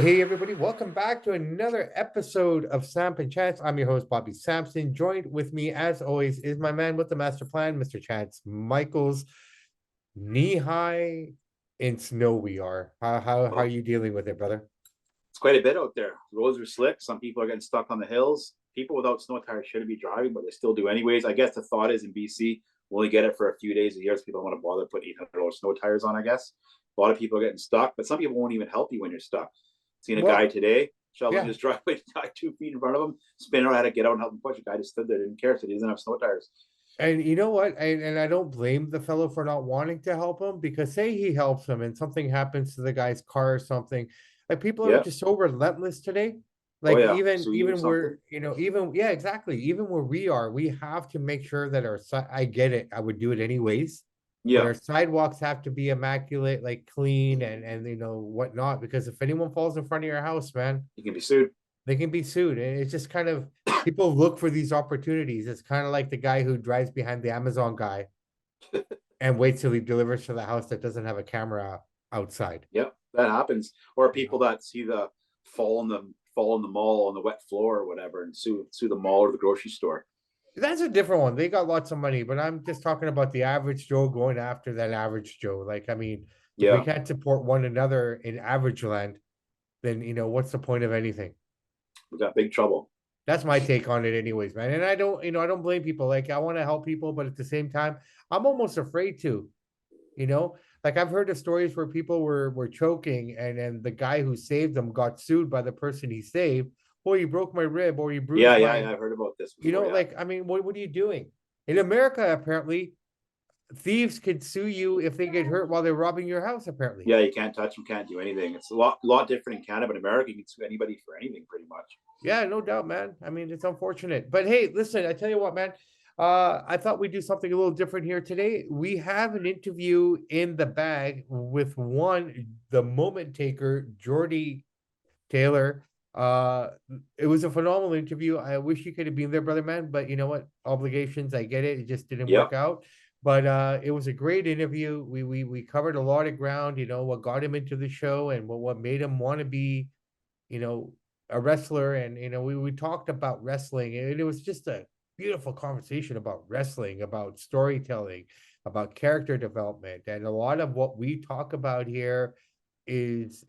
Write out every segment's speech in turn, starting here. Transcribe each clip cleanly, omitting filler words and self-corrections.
Hey, everybody. Welcome back to another episode of Samp&Chance. I'm your host, Bobby Sampson. Joined with me, as always, is my man with the master plan, Mr. Chance Michaels. Knee high in snow we are. How are Well, you dealing with it, brother? it's quite a bit out there. Roads are slick. Some people are getting stuck on the hills. People without snow tires shouldn't be driving, but they still do anyways. I guess the thought is in BC, we only get it for a few days a year, so people don't want to bother putting $800 snow tires on, I guess. A lot of people are getting stuck, but some people won't even help you when you're stuck. Seen a guy Well, today shoveling yeah. his driveway, guy 2 feet in front of him, spinning out, had to get out and help him push. The guy just stood there, didn't care, so he doesn't have snow tires. And you know what? And I don't blame the fellow for not wanting to help him, because say he helps him and something happens to the guy's car or something. Like, people are Yeah. just so relentless today. Oh, Like, yeah. even Sue you or even something. where, even, yeah, exactly. Even where we are, we have to make sure that I get it. I would do it anyways, but Yeah. our sidewalks have to be immaculate, like clean and whatnot. Because if anyone falls in front of your house, man, You can be sued. they can be sued. And it's just kind of, people look for these opportunities. It's kind of like the guy who drives behind the Amazon guy and waits till he delivers to the house that doesn't have a camera outside. Yeah, that happens. Or You people know, that see the fall in the mall on the wet floor or whatever and sue the mall or the grocery store. that's a different one. They got lots of money, but I'm just talking about the average Joe going after that average Joe. Like, I mean, if we Yeah, can't support one another in average land, then what's the point of anything? we got big trouble. That's my take on it, anyways, man. And I don't blame people. Like, I want to help people, but at the same time, I'm almost afraid to. You know, like, I've heard of stories where people were choking, and the guy who saved them got sued by the person he saved. Boy, you broke my rib, or you Yeah, bruised yeah, my, yeah. I've heard about this before. Yeah, like, I mean, what are you doing? In America, apparently, thieves could sue you if they get hurt while they're robbing your house, apparently. yeah. You can't touch them, can't do anything. It's a lot different in Canada. But in America, you can sue anybody for anything, pretty much. Yeah, no doubt, man. I mean, it's unfortunate. But hey, listen, I tell you what, man. I thought we'd do something a little different here today. We have an interview in the bag with the Moment Taker, Jordie Taylor. Uh, it was a phenomenal interview. I wish you could have been there, brother man, but you know what? Obligations, I get it. It just didn't Yeah, work out. But it was a great interview. We covered a lot of ground, what got him into the show and what made him want to be, you know, a wrestler. And we talked about wrestling, and it was just a beautiful conversation about wrestling, about storytelling, about character development. And a lot of what we talk about here is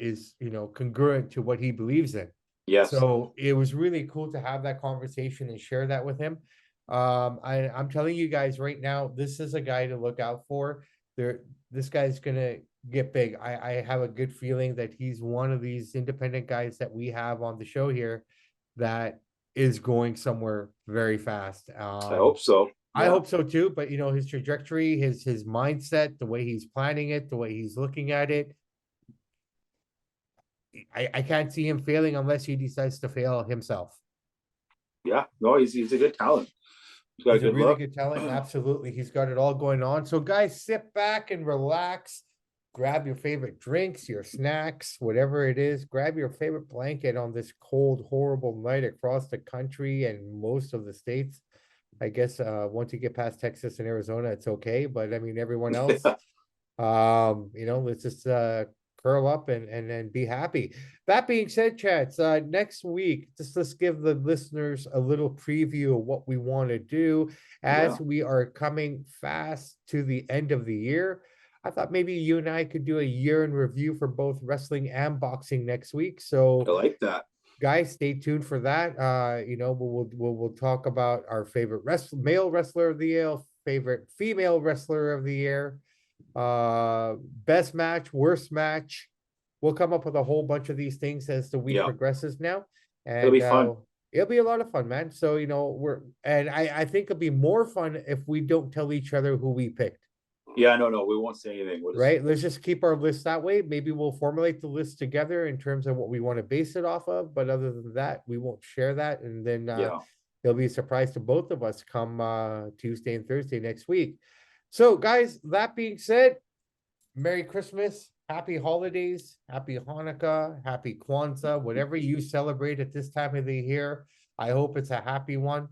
congruent to what he believes in. yes, So it was really cool to have that conversation and share that with him. I'm telling you guys right now, this is a guy to look out for. This guy's gonna get big. I have a good feeling that he's one of these independent guys that we have on the show here that is going somewhere very fast. I hope so. I Yeah, hope so too, but his trajectory, his mindset, the way he's planning it, the way he's looking at it, I can't see him failing unless he decides to fail himself. yeah. No, he's a good talent. He's got a He's a good really look. good talent. Absolutely. He's got it all going on. So, guys, sit back and relax. Grab your favorite drinks, your snacks, whatever it is. Grab your favorite blanket on this cold, horrible night across the country and most of the states. I guess once you get past Texas and Arizona, it's okay. But I mean, everyone else, let's just curl up and be happy. That being said, chats, next week, just let's give the listeners a little preview of what we want to do Yeah, as we are coming fast to the end of the year. I thought maybe you and I could do a year in review for both wrestling and boxing next week. I So, like that. guys, stay tuned for that. We'll talk about our favorite male wrestler of the year, favorite female wrestler of the year, best match, worst match. We'll come up with a whole bunch of these things as the week Yeah, progresses now, it'll and be fun. it'll be a lot of fun, man. So I think it'll be more fun if we don't tell each other who we picked. Yeah, no, we won't say anything. We'll just Right, let's just keep our list that way. Maybe we'll formulate the list together in terms of what we want to base it off of, but other than that, we won't share that. And then yeah. it'll be a surprise to both of us come Tuesday and Thursday next week. So, guys, that being said, Merry Christmas, Happy Holidays, Happy Hanukkah, Happy Kwanzaa, whatever you celebrate at this time of the year. I hope it's a happy one.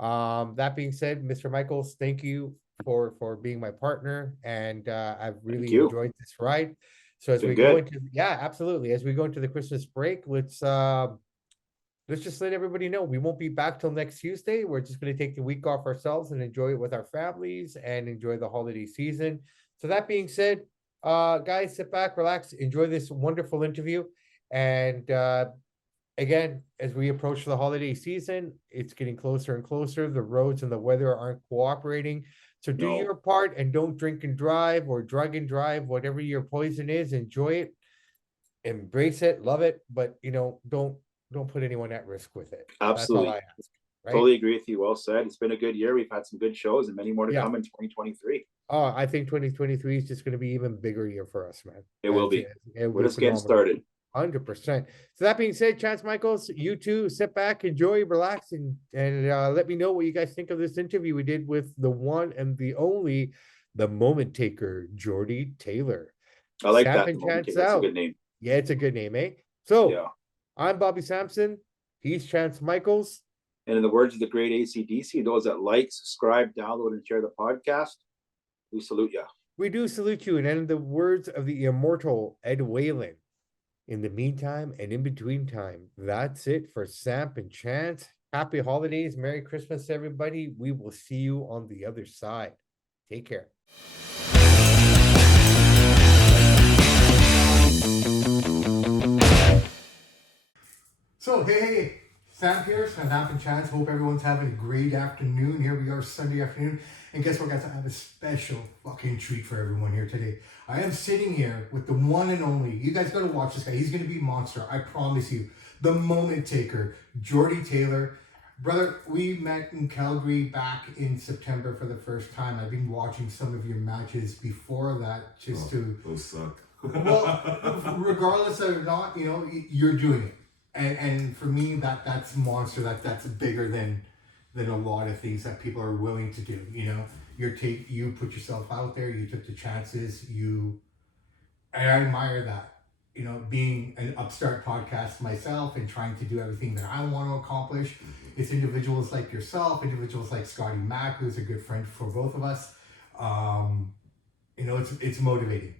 That being said, Mr. Michaels, thank you for being my partner, and I've Thank really you. enjoyed this ride. So as we Been go good. into, yeah, absolutely. As we go into the Christmas break, let's just let everybody know we won't be back till next Tuesday. We're just going to take the week off ourselves and enjoy it with our families and enjoy the holiday season. So that being said, guys, sit back, relax, enjoy this wonderful interview. And again, as we approach the holiday season, it's getting closer and closer. The roads and the weather aren't cooperating. So do No, your part and don't drink and drive or drug and drive, whatever your poison is, enjoy it, embrace it, love it, but don't put anyone at risk with it. That's all I absolutely. ask, right? Totally agree with you. Well said. It's been a good year. We've had some good shows and many more to Yeah. come in 2023. Oh, I think 2023 is just going to be even bigger year for us, man. It will be. It'll We're be just getting phenomenal. started. 100%. So that being said, Chance Michaels, you too, sit back, enjoy, relax, and let me know what you guys think of this interview we did with the one and the only, the Moment Taker, Jordie Taylor. I like Samp that. The and Moment Chance Taker. That's a out. good name. Yeah, it's a good name, eh? So Yeah. I'm Bobby Sampson. He's Chance Michaels. And in the words of the great ACDC, those that like, subscribe, download, and share the podcast, we salute you. We do salute you. And in the words of the immortal Ed Whalen, in the meantime and in between time, that's it for Samp and Chance. Happy holidays. Merry Christmas, everybody. We will see you on the other side. Take care. So, hey, Sam here, Samp and Chance. Hope everyone's having a great afternoon. Here we are, Sunday afternoon. And guess what, guys? I have a special fucking treat for everyone here today. I am sitting here with the one and only. You guys gotta watch this guy. He's gonna be a monster. I promise you. The Moment Taker, Jordie Taylor. Brother, we met in Calgary back in September for the first time. I've been watching some of your matches before that just to... Those suck. Well, regardless of not, you're doing it. And for me, that's monster. That's bigger than a lot of things that people are willing to do. You put yourself out there. You took the chances. And I admire that. Being an upstart podcast myself and trying to do everything that I want to accomplish. It's individuals like yourself, individuals like Scotty Mack, who's a good friend for both of us. It's motivating.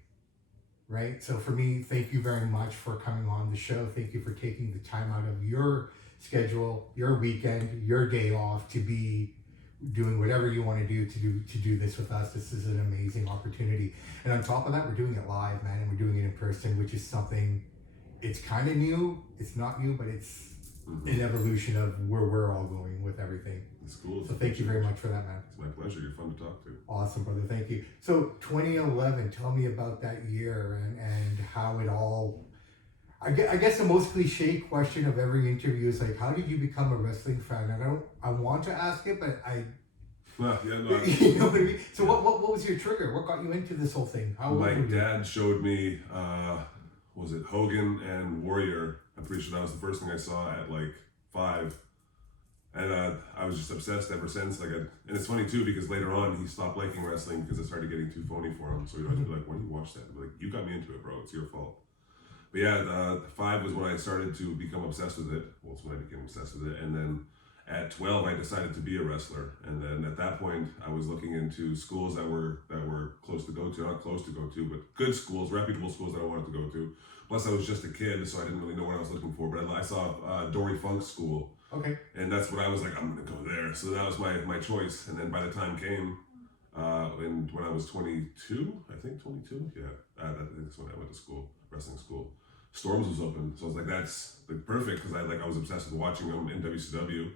Right. So for me, thank you very much for coming on the show. Thank you for taking the time out of your schedule, your weekend, your day off to be doing whatever you want to do this with us. This is an amazing opportunity. And on top of that, we're doing it live, man, and we're doing it in person, which is something, it's kind of new. It's not new, but it's an evolution of where we're all going with everything. It's cool. So thank you very much for that, man. It's my pleasure. You're fun to talk to. Awesome, brother. Thank you. So 2011, tell me about that year and how it all... I guess the most cliche question of every interview is like, how did you become a wrestling fan? I want to ask it, but Well, yeah, no, you know what I mean? So what was your trigger? What got you into this whole thing? my dad showed me, was it Hogan and Warrior? I'm pretty sure that was the first thing I saw at like 5. And I was just obsessed ever since. And it's funny too, because later on he stopped liking wrestling because it started getting too phony for him. So he'd always be like, "Why do you watch that?" I'd be like, "You got me into it, bro. It's your fault." But yeah, 5 was when I started to become obsessed with it. Well, it's when I became obsessed with it. And then at 12, I decided to be a wrestler. And then at that point, I was looking into schools that were close to go to, not close to go to, but good schools, reputable schools that I wanted to go to. Plus, I was just a kid, so I didn't really know what I was looking for. But I saw Dory Funk's school. Okay. And that's what I was like, I'm going to go there. So that was my choice. And then by the time came, and when I was 22, I think 22, yeah, I think that's when I went to school, wrestling school. Storms was open, so I was like, that's like perfect, because I was obsessed with watching them in WCW,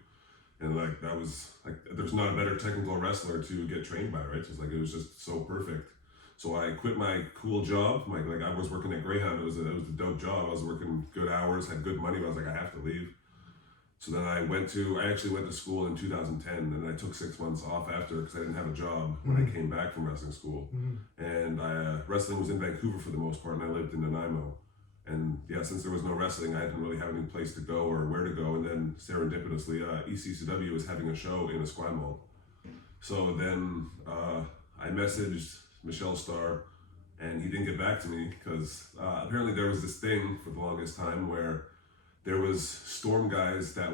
and like that was like, there's not a better technical wrestler to get trained by, right? So it's like, it was just so perfect. So I quit my cool job. Like I was working at Greyhound. It was a dope job. I was working good hours, had good money, but I was like, I have to leave. So then I actually went to school in 2010, and then I took 6 months off after because I didn't have a job when I came back from wrestling school. And wrestling was in Vancouver for the most part, and I lived in Nanaimo. And yeah, since there was no wrestling, I didn't really have any place to go or where to go. And then serendipitously, ECCW was having a show in Esquimalt. So then I messaged Michelle Starr, and he didn't get back to me because apparently there was this thing for the longest time where there was Storm guys they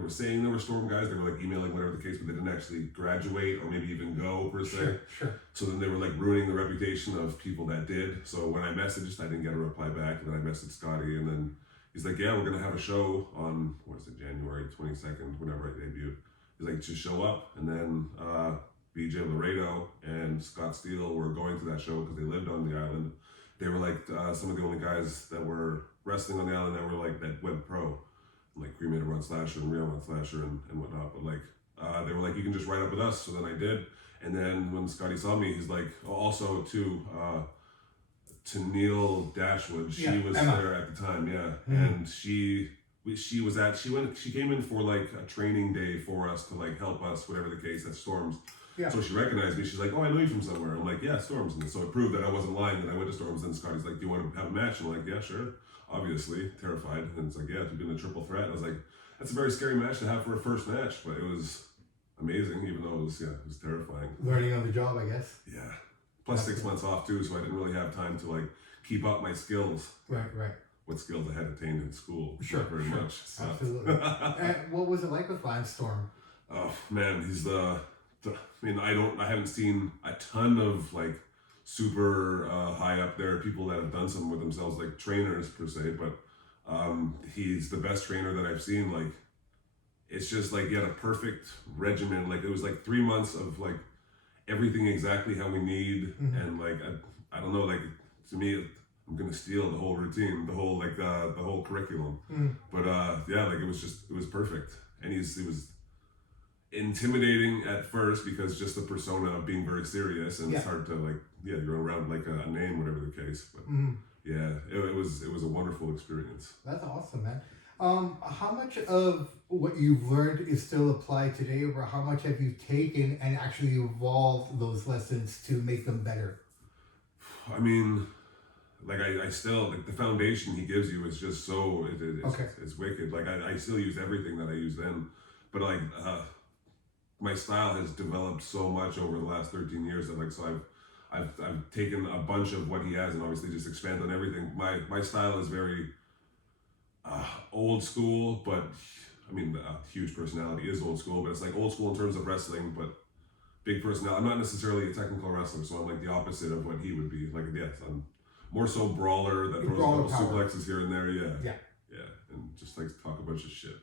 were saying they were Storm guys. They were like emailing, whatever the case, but they didn't actually graduate or maybe even go per se. Sure. So then they were like ruining the reputation of people that did. So when I messaged, I didn't get a reply back, and then I messaged Scotty, and then he's like, "Yeah, we're gonna have a show on January 22nd, whenever I debut." He's like, "Just show up," and then BJ Laredo and Scott Steele were going to that show because they lived on the island. They were like some of the only guys that were wrestling on the island that went pro, like Cremator Run Slasher and Real Run Slasher and whatnot. But like they were like, "You can just ride up with us." So then I did, and then when Scotty saw me, he's like, also to Neil Dashwood, she was Emma. there at the time, and she came in for like a training day for us to like help us, whatever the case, at Storms. Yeah. So she recognized me. She's like, "Oh, I know you from somewhere." I'm like, "Yeah, Storms." And so it proved that I wasn't lying, that I went to Storms. And Scotty's like, "Do you want to have a match?" And I'm like, "Yeah, sure." Obviously, terrified. And it's like, "Yeah, to be in a triple threat." And I was like, "That's a very scary match to have for a first match," but it was amazing, even though it was terrifying. Learning on the job, I guess. Yeah. Plus 6 months off too, so I didn't really have time to like keep up my skills. Right. What skills I had attained in school. Sure. Not very much. So. Absolutely. And what was it like with Lance Storm? Oh man, he's I haven't seen a ton of like super high up there people that have done something with themselves, like trainers per se, but he's the best trainer that I've seen. Like, it's just like he had a perfect regimen. Like, it was like 3 months of like everything exactly how we need. And like I don't know, like to me, I'm gonna steal the whole routine, the whole curriculum. But like it was perfect. And he was intimidating at first because just the persona of being very serious, and it's hard to like you're around like a name, whatever the case. But it was a wonderful experience. That's awesome, man. How much of what you've learned is still applied today, or how much have you taken and actually evolved those lessons to make them better? I mean, like I still, like, the foundation he gives you is just so it's wicked. Like I still use everything that I used then, but like my style has developed so much over the last 13 years that like, so I've taken a bunch of what he has and obviously just expanded on everything. My style is very old school, but I mean, huge personality is old school, but it's like old school in terms of wrestling, but big personality. I'm not necessarily a technical wrestler, so I'm like the opposite of what he would be. Like, I'm more so brawler that throws a couple suplexes here and there. Yeah, and just likes to talk a bunch of shit.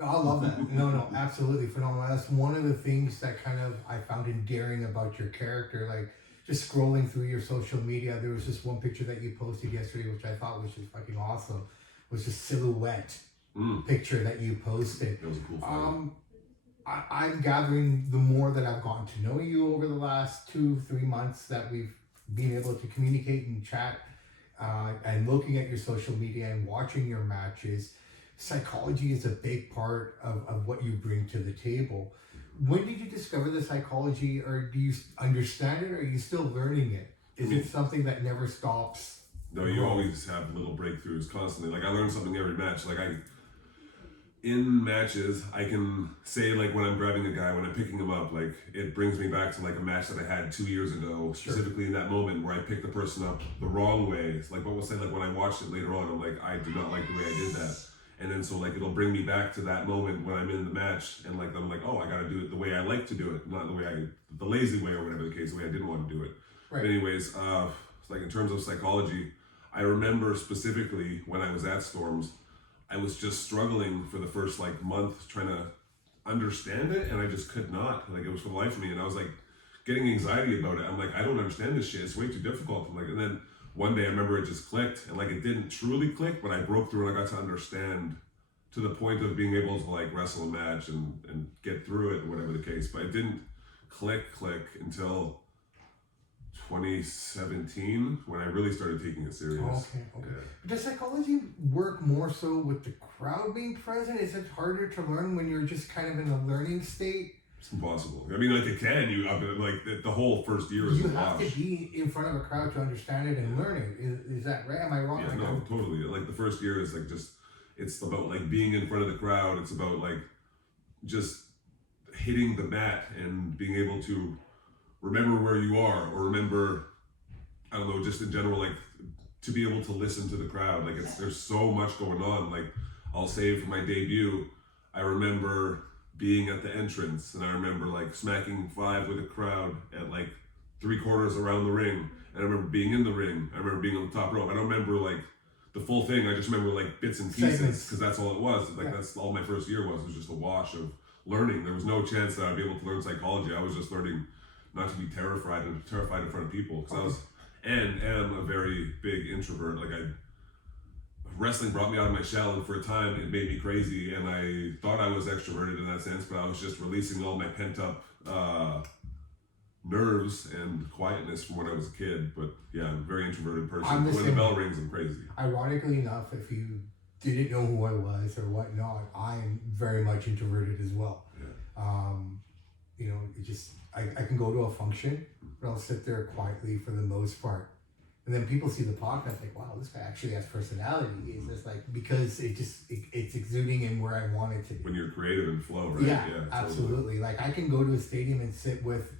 I love that. No, absolutely phenomenal. That's one of the things that kind of I found endearing about your character. Like, just scrolling through your social media, there was this one picture that you posted yesterday, which I thought was just fucking awesome. It was a silhouette picture that you posted. That was a cool photo. I'm gathering, the more that I've gotten to know you over the last 2-3 months that we've been able to communicate and chat, and looking at your social media and watching your matches, psychology is a big part of what you bring to the table. When did you discover the psychology, or do you understand it, or are you still learning it? Is it something that never stops? No, you always have little breakthroughs constantly. Like, I learn something every match. Like, in matches, I can say, like, when I'm grabbing a guy, when I'm picking him up, like, it brings me back to like a match that I had 2 years ago, specifically in that moment where I picked the person up the wrong way. It's like, what we'll say, like, when I watched it later on, I'm like, I do not like the way I did that. And then so like it'll bring me back to that moment when I'm in the match, and like I'm like, oh, I gotta do it the way I like to do it, not the lazy way or whatever the case, the way I didn't want to do it. Right. But anyways, like in terms of psychology, I remember specifically when I was at Storms, I was just struggling for the first like month trying to understand it, and I just could not. Like, it was for the life of me, and I was like getting anxiety about it. I'm like, I don't understand this shit. It's way too difficult. I'm like, and then one day I remember it just clicked, and like it didn't truly click, but I broke through and I got to understand to the point of being able to like wrestle a match and get through it, whatever the case. But it didn't click until 2017 when I really started taking it serious. Okay. Yeah. Does psychology work more so with the crowd being present? Is it harder to learn when you're just kind of in a learning state? It's impossible. I mean, like, it can. Like the whole first year is you have to be in front of a crowd to understand it and learn it. Is that right? Am I wrong? Yeah, no, totally. Like, the first year is like it's about like being in front of the crowd. It's about like just hitting the mat and being able to remember where you are, or remember, I don't know, just in general, like to be able to listen to the crowd. Like, there's so much going on. Like, I'll say for my debut, I remember being at the entrance, and I remember like smacking 5 with a crowd at like 3/4 around the ring. And I remember being in the ring. I remember being on the top rope. I don't remember like the full thing. I just remember like bits and pieces because that's all it was. Like that's all my first year was just a wash of learning. There was no chance that I'd be able to learn psychology. I was just learning not to be terrified in front of people because I was and am a very big introvert. Like wrestling brought me out of my shell, and for a time it made me crazy, and I thought I was extroverted in that sense, but I was just releasing all my pent up nerves and quietness from when I was a kid. But yeah, I'm a very introverted person. When the bell rings, I'm crazy. Ironically enough, if you didn't know who I was or whatnot, I am very much introverted as well. Yeah. You know, it just I can go to a function, but I'll sit there quietly for the most part. And then people see the podcast like, wow, this guy actually has personality. It's just like, because it's exuding in where I want it to be. When you're creative and flow, right? Yeah, absolutely. Totally. Like I can go to a stadium and sit with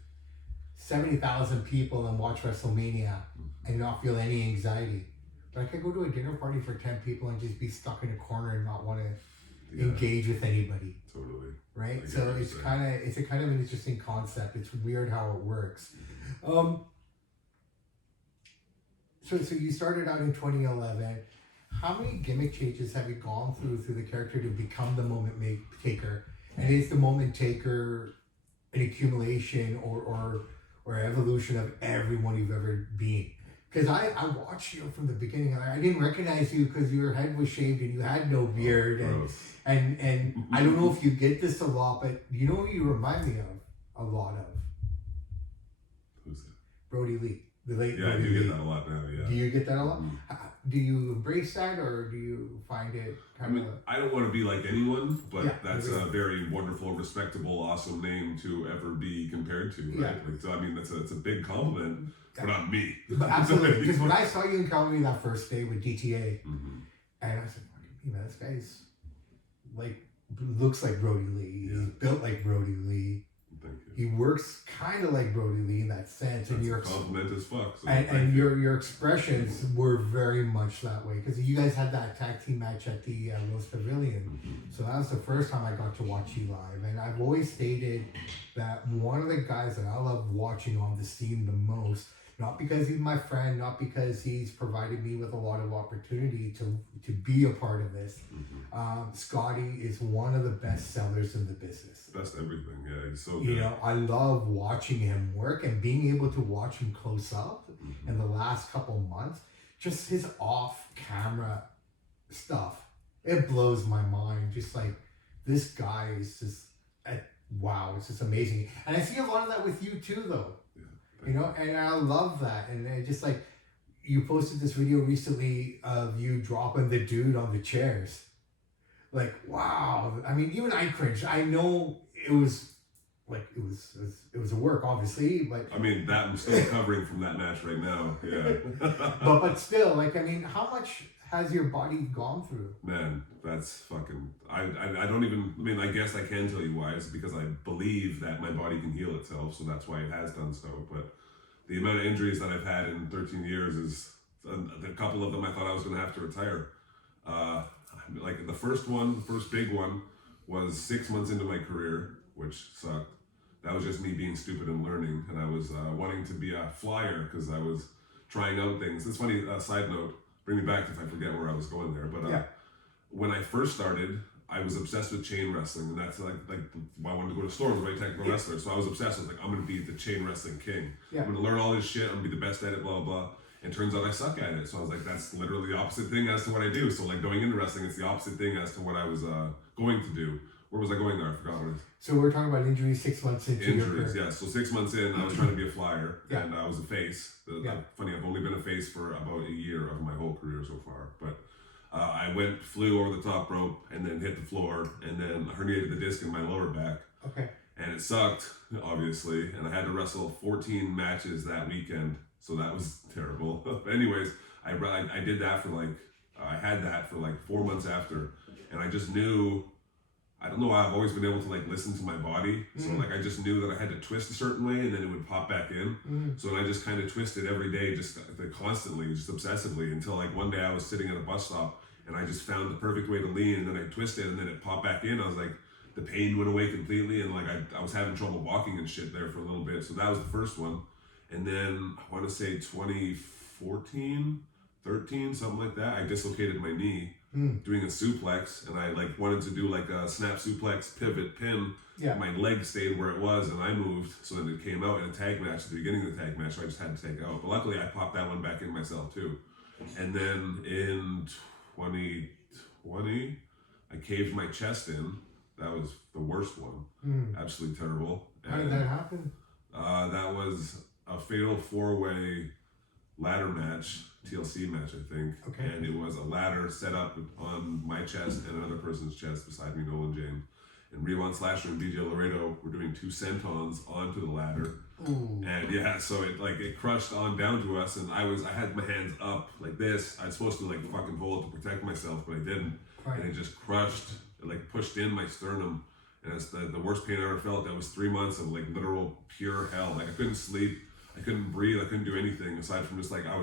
70,000 people and watch WrestleMania and not feel any anxiety. But I could go to a dinner party for 10 people and just be stuck in a corner and not want to engage with anybody. Totally. Right? So it's a kind of an interesting concept. It's weird how it works. So you started out in 2011. How many gimmick changes have you gone through the character to become the Moment Taker? And is the Moment Taker an accumulation or evolution of everyone you've ever been? Because I watched you from the beginning. I didn't recognize you because your head was shaved and you had no beard. And I don't know if you get this a lot, but you know who you remind me of a lot of? Who's that? Brodie Lee. The late I do get that a lot now, yeah. Do you get that a lot? Do you embrace that, or do you find it kind of... I don't want to be like anyone, but that's a very wonderful, respectable, awesome name to ever be compared to, right? Yeah. Like, so, I mean, it's a big compliment, but not me. But absolutely, because when I saw you in Calgary that first day with DTA, and I said, man, this guy's like, looks like Brodie Lee. He's built like Brodie Lee. Thank you. He works kind of like Brodie Lee in that sense. That's a compliment as fuck. So and your expressions were very much that way, because you guys had that tag team match at the Rose Pavilion. So that was the first time I got to watch you live. And I've always stated that one of the guys that I love watching on the scene the most, not because he's my friend, not because he's provided me with a lot of opportunity to be a part of this. Scotty is one of the best sellers in the business. Best everything, yeah. He's so good. You know, I love watching him work and being able to watch him close up in the last couple months. Just his off-camera stuff, it blows my mind. Just like, this guy is just, wow, it's just amazing. And I see a lot of that with you too, though. You know, and I love that. And it just like, you posted this video recently of you dropping the dude on the chairs. Like, wow. I mean, even I cringed. I know it was like, it was a work, obviously. Like, I mean, that I'm still recovering from that match right now. Yeah. but still, like, I mean, how much has your body gone through? Man, that's fucking, I don't even, I mean, I guess I can tell you why. It's because I believe that my body can heal itself, so that's why it has done so. But the amount of injuries that I've had in 13 years is, a couple of them I thought I was going to have to retire. Like the first big one was 6 months into my career, which sucked. That was just me being stupid and learning, and I was wanting to be a flyer because I was trying out things. It's funny, side note, bring me back if I forget where I was going there. But when I first started, I was obsessed with chain wrestling, and that's like I wanted to go to Storms, right? Technical wrestler. So I was obsessed with I'm going to be the chain wrestling king. I'm going to learn all this shit. I'm going to be the best at it, blah, blah, blah. And turns out I suck at it. So I was like, that's literally the opposite thing as to what I do. So like going into wrestling, it's the opposite thing as to what I was going to do. Where was I going there? I forgot what it is. So we're talking about injuries 6 months into your career. Yeah. So 6 months in, I was trying to be a flyer, and I was a face. Funny, I've only been a face for about a year of my whole career so far. But I flew over the top rope and then hit the floor and then herniated the disc in my lower back. Okay. And it sucked, obviously. And I had to wrestle 14 matches that weekend. So that was terrible. But anyways, I did that for I had that for 4 months after. And I just knew, I don't know why I've always been able to listen to my body. So I just knew that I had to twist a certain way and then it would pop back in. So I just kind of twisted every day, just constantly, just obsessively, until one day I was sitting at a bus stop and I just found the perfect way to lean, and then I twisted, and then it popped back in. I was like, the pain went away completely, and like I was having trouble walking and shit there for a little bit. So that was the first one. And then I want to say 2014, 13, something like that, I dislocated my knee doing a suplex, and I like wanted to do like a snap suplex pivot pin. Yeah. My leg stayed where it was, and I moved, so then it came out in a tag match at the beginning of the tag match, so I just had to take it out. But luckily I popped that one back in myself too. And then in 2020, I caved my chest in. That was the worst one. Absolutely terrible. How did that happen? That was a fatal 4-way ladder match, TLC match, I think. Okay. And it was a ladder set up on my chest and another person's chest beside me, Nolan James. And Revon Slasher and BJ Laredo were doing 2 sentons onto the ladder. Ooh. And yeah, so it crushed on down to us, and I had my hands up like this. I was supposed to like fucking hold it to protect myself, but I didn't. Right. And it just crushed, it like pushed in my sternum. And it's the worst pain I ever felt. That was 3 months of like literal pure hell. Like I couldn't sleep, I couldn't breathe, I couldn't do anything aside from just like I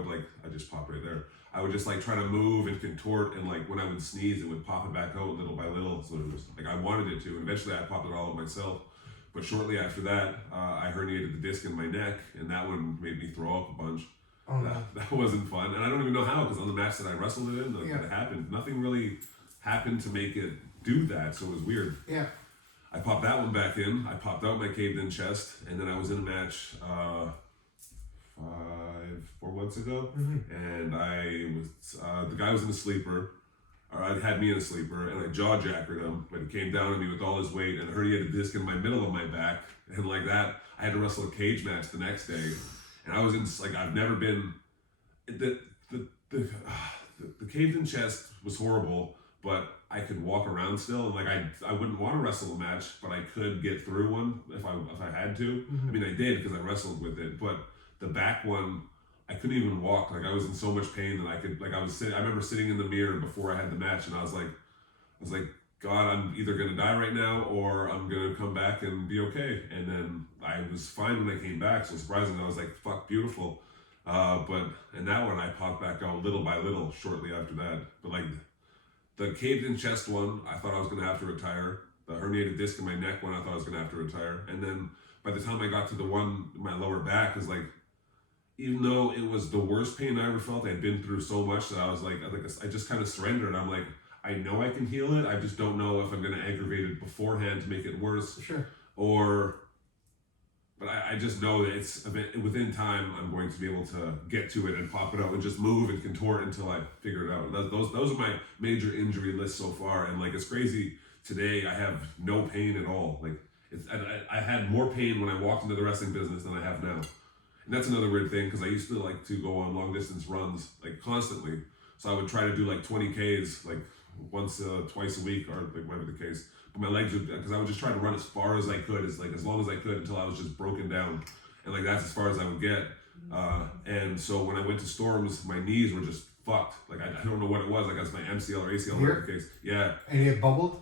just popped right there. I would just like try to move and contort, and like when I would sneeze, it would pop it back out little by little. So it was like I wanted it to, and eventually I popped it all out myself. But shortly after that, I herniated the disc in my neck, and that one made me throw up a bunch. Oh no. That wasn't fun, and I don't even know how, because on the match that I wrestled it in, it happened. Nothing really happened to make it do that, so it was weird. Yeah. I popped that one back in. I popped out my caved-in chest, and then I was in a match 4 months ago, and I was the guy was in a sleeper, or I had me in a sleeper, and I jaw-jackered him, but he came down on me with all his weight, and I herniated a disc in my middle of my back, and like that, I had to wrestle a cage match the next day, and I was in like I've never been. The caved-in chest was horrible, but I could walk around still, and like I wouldn't want to wrestle a match, but I could get through one if I had to. I mean, I did because I wrestled with it, but the back one, I couldn't even walk. Like I was in so much pain that I could, like I was sitting. I remember sitting in the mirror before I had the match, and I was like, God, I'm either gonna die right now or I'm gonna come back and be okay. And then I was fine when I came back. So surprisingly, I was like, fuck, beautiful. But in that one, I popped back out little by little shortly after that. But like the caved-in chest one, I thought I was gonna have to retire. The herniated disc in my neck one, I thought I was gonna have to retire. And then by the time I got to the one in my lower back, is like, even though it was the worst pain I ever felt, I'd been through so much that I was like I just kind of surrendered. I'm like, I know I can heal it. I just don't know if I'm going to aggravate it beforehand to make it worse. Sure. But I just know that it's a bit, within time, I'm going to be able to get to it and pop it out and just move and contort until I figure it out. Those are my major injury lists so far. And like, it's crazy. Today, I have no pain at all. Like, I had more pain when I walked into the wrestling business than I have now. And that's another weird thing, because I used to like to go on long distance runs like constantly. So I would try to do like 20 Ks like twice a week, or like whatever the case. But my legs would, because I would just try to run as far as I could, as long as I could, until I was just broken down. And like that's as far as I would get. And so when I went to Storms, my knees were just fucked. Like I don't know what it was. Like that's my MCL or ACL, whatever the case. Yeah. And it bubbled?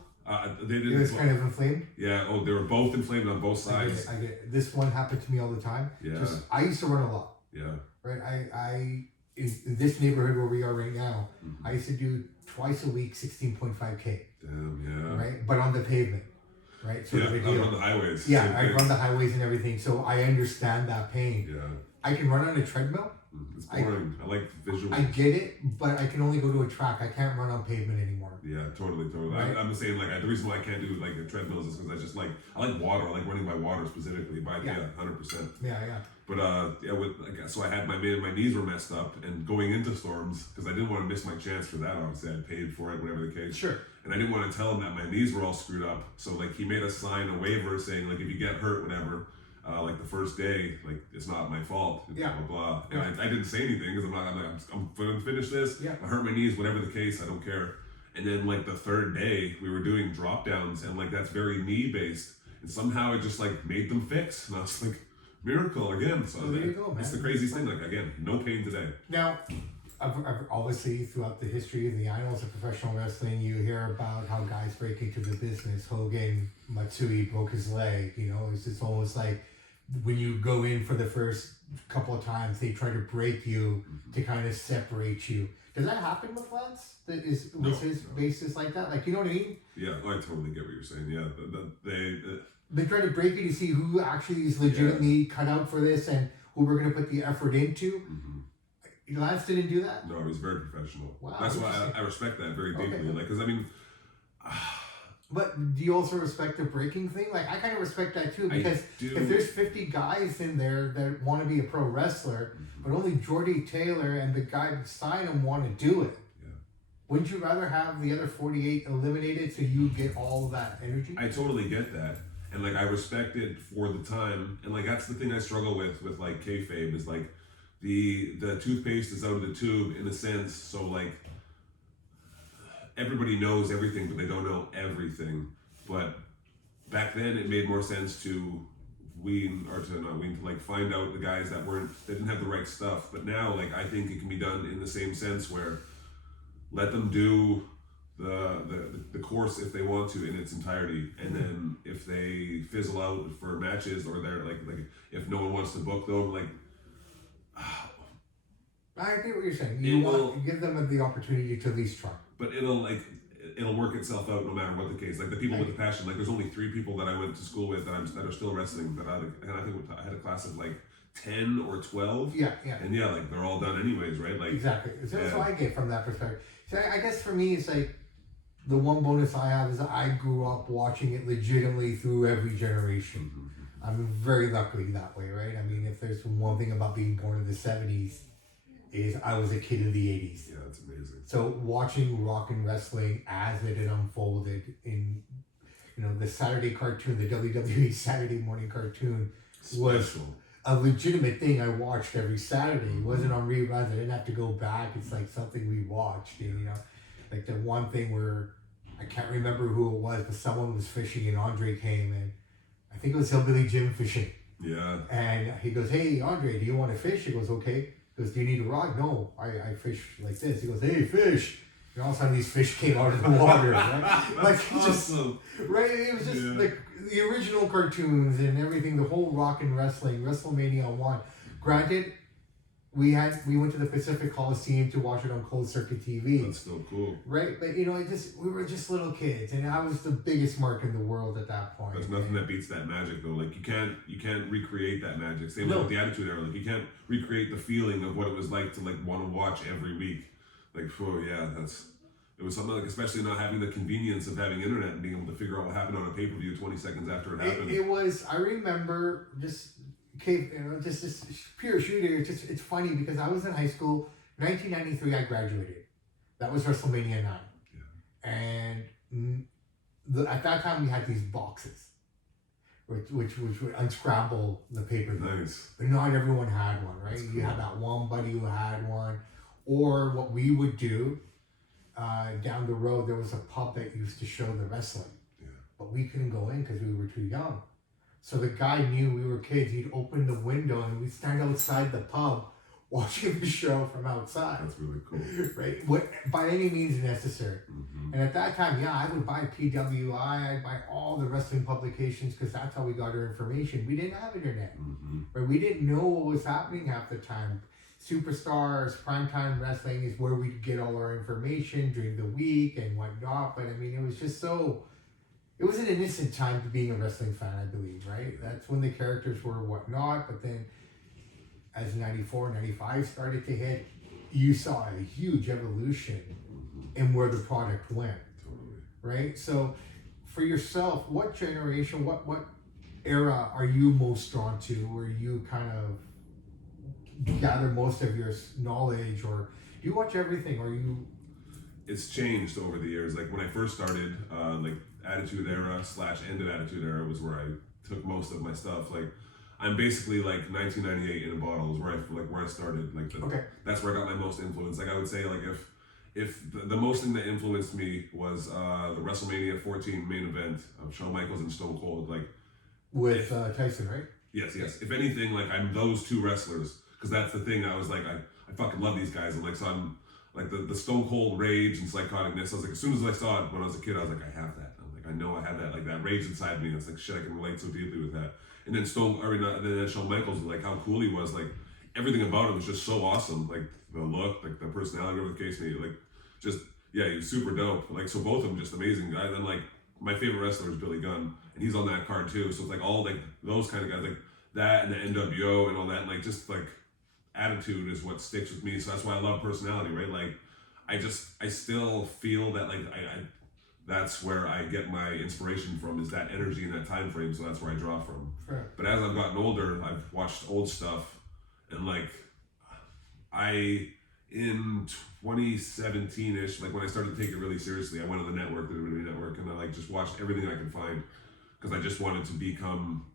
They didn't. It was kind of inflamed? Yeah, they were both inflamed on both sides. I get it. This one happened to me all the time. Yeah. I used to run a lot. Yeah. Right? I in this neighborhood where we are right now, I used to do twice a week 16.5K. Damn, yeah. Right? But on the pavement. Right? So yeah, the on the highways. Yeah, I run the highways and everything, so I understand that pain. Yeah. I can run on a treadmill. It's boring. I like visual. I get it, but I can only go to a track. I can't run on pavement anymore. Yeah, totally. Right? I'm just saying, like, the reason why I can't do like a treadmill is because I like water. I like running by water specifically. But yeah, 100%. Yeah. But so I had my knees were messed up, and going into Storms, because I didn't want to miss my chance for that. Obviously, I paid for it, whatever the case. Sure. And I didn't want to tell him that my knees were all screwed up. So like he made us sign a waiver saying like if you get hurt, whatever. Like the first day, like it's not my fault. Yeah. Blah blah. And I didn't say anything because I'm gonna finish this. Yeah. I hurt my knees, whatever the case. I don't care. And then like the third day, we were doing drop downs, and like that's very knee based, and somehow it just like made them fix, and I was like, miracle again. So there you go, man. It's the craziest thing. Like again, no pain today. Now, I've obviously throughout the history of the annals of professional wrestling, you hear about how guys break into the business. Hogan, Matsui broke his leg. You know, it's almost like when you go in for the first couple of times, they try to break you to kind of separate you. Does that happen with Lance? Was his basis like that? Like, you know what I mean? Yeah, I totally get what you're saying. Yeah, They try to break you to see who actually is legitimately cut out for this and who we're going to put the effort into. Lance didn't do that? No, he was very professional. Wow, that's why I respect that very deeply. Okay. Like, because I mean, but do you also respect the breaking thing? Like, I kind of respect that too, because if there's 50 guys in there that want to be a pro wrestler, but only Jordie Taylor and the guy that signed him want to do it, wouldn't you rather have the other 48 eliminated so you get all of that energy? I totally get that. And like, I respect it for the time. And like, that's the thing I struggle with like kayfabe is like the toothpaste is out of the tube in a sense. So like, everybody knows everything, but they don't know everything. But back then it made more sense to like find out the guys that didn't have the right stuff. But now, like, I think it can be done in the same sense where let them do the course if they want to in its entirety, and then if they fizzle out for matches or they're like if no one wants to book them, like I get what you're saying. You want to give them the opportunity to at least try. But it'll work itself out no matter what the case. Like the people with the passion, like there's only 3 people that I went to school with that are still wrestling. And I think I had a class of like 10 or 12. Yeah. And like they're all done anyways, right? Like exactly. So that's what I get from that perspective. So I guess for me, it's like the one bonus I have is that I grew up watching it legitimately through every generation. I'm very lucky that way, right? I mean, if there's one thing about being born in the 70s, is I was a kid of the 80s. Yeah, that's amazing. So watching rock and wrestling as it had unfolded in, the Saturday cartoon, the WWE Saturday morning cartoon was a legitimate thing I watched every Saturday. It wasn't on reruns. I didn't have to go back. It's like something we watched. And, like the one thing where I can't remember who it was, but someone was fishing and Andre came and I think it was Hillbilly Jim fishing. Yeah. And he goes, "Hey, Andre, do you want to fish?" He goes, "Okay." He goes, "Do you need a rod?" "No, I fish like this." He goes, "Hey, fish." And all of a sudden these fish came out of the water. Right? That's awesome. Right? It was just like the original cartoons and everything, the whole rock and wrestling, WrestleMania 1. Granted, we went to the Pacific Coliseum to watch it on closed circuit TV. That's still cool. Right? But we were just little kids and I was the biggest mark in the world at that point. There's nothing that beats that magic though. Like you can't recreate that magic. Same with the Attitude Era. Like you can't recreate the feeling of what it was like to like want to watch every week. Like, oh yeah, it was something like, especially not having the convenience of having internet and being able to figure out what happened on a pay-per-view 20 seconds after it happened. It was, I remember just pure shooter. It's funny because I was in high school, 1993 I graduated. That was WrestleMania 9. Yeah. And at that time we had these boxes, which would unscramble the pay-per-view. Nice. But not everyone had one, right? That's You cool. had that one buddy who had one. Or what we would do, down the road, there was a pub that used to show the wrestling. Yeah. But we couldn't go in because we were too young. So the guy knew we were kids. He'd open the window and we'd stand outside the pub watching the show from outside. That's really cool. Right? By any means necessary. And at that time, I would buy PWI. I'd buy all the wrestling publications because that's how we got our information. We didn't have internet. Right? We didn't know what was happening half the time. Superstars, primetime wrestling is where we get all our information during the week and whatnot. But I mean, it was just it was an innocent time to being a wrestling fan, I believe, right? That's when the characters were whatnot. But then as 94, 95 started to hit, you saw a huge evolution in where the product went. Totally. Right? So for yourself, what generation, what era are you most drawn to, where you kind of gather most of your knowledge, or do you watch everything, or you? It's changed over the years. Like when I first started, like Attitude Era / end of Attitude Era was where I took most of my stuff. Like I'm basically like 1998 in a bottle is where I started. Like that's where I got my most influence. Like I would say like if the most thing that influenced me was the WrestleMania 14 main event of Shawn Michaels and Stone Cold. Like with Tyson, right? Yes. If anything, like I'm those two wrestlers. Because that's the thing, I was like, I fucking love these guys. I'm like, so I'm like the Stone Cold rage and psychoticness. I was like, as soon as I saw it when I was a kid, I was like, I have that. I'm like, I know I have that like that rage inside me. It's like shit, I can relate so deeply with that. And then then Shawn Michaels, like how cool he was, like everything about him was just so awesome. Like the look, like the personality, whatever the case may be, like just yeah, he was super dope. Like so both of them just amazing guys. And like my favorite wrestler is Billy Gunn, and he's on that card too. So it's like all like those kind of guys, like that and the NWO and all that, and like just like attitude is what sticks with me. So that's why I love personality, right? Like I still feel that like I that's where I get my inspiration from, is that energy in that time frame. So that's where I draw from. Sure. But as I've gotten older, I've watched old stuff, and like in 2017-ish, like when I started to take it really seriously, I went on the network, the WWE network, and I like just watched everything I could find because I just wanted to become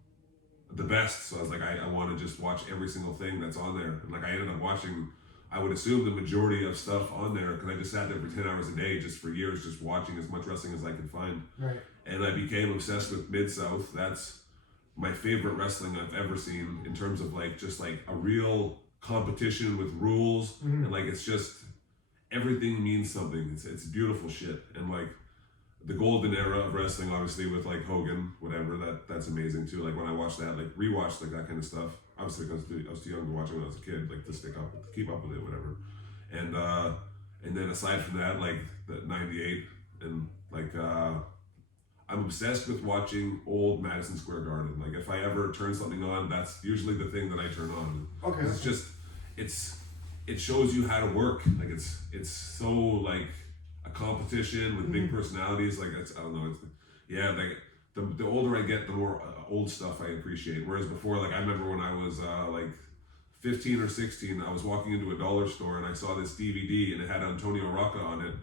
the best. So I was like, I want to just watch every single thing that's on there. And like I ended up watching, I would assume, the majority of stuff on there because I just sat there for 10 hours a day just for years, just watching as much wrestling as I could find. Right. And I became obsessed with Mid-South. That's my favorite wrestling I've ever seen in terms of like just like a real competition with rules. And like it's just everything means something. It's beautiful shit. And like the golden era of wrestling, obviously, with like Hogan, whatever, that's amazing too. Like when I watched that, like rewatched like that kind of stuff. Obviously, because I was too young to watch it when I was a kid, like to keep up with it, whatever. And then aside from that, like the '98 and like I'm obsessed with watching old Madison Square Garden. Like if I ever turn something on, that's usually the thing that I turn on. Okay. It's just it shows you how to work. Like it's so like a competition with big personalities. Like I don't know. Like the older I get, the more old stuff I appreciate. Whereas before, like I remember when I was like 15 or 16, I was walking into a dollar store and I saw this DVD and it had Antonio Rocca on it.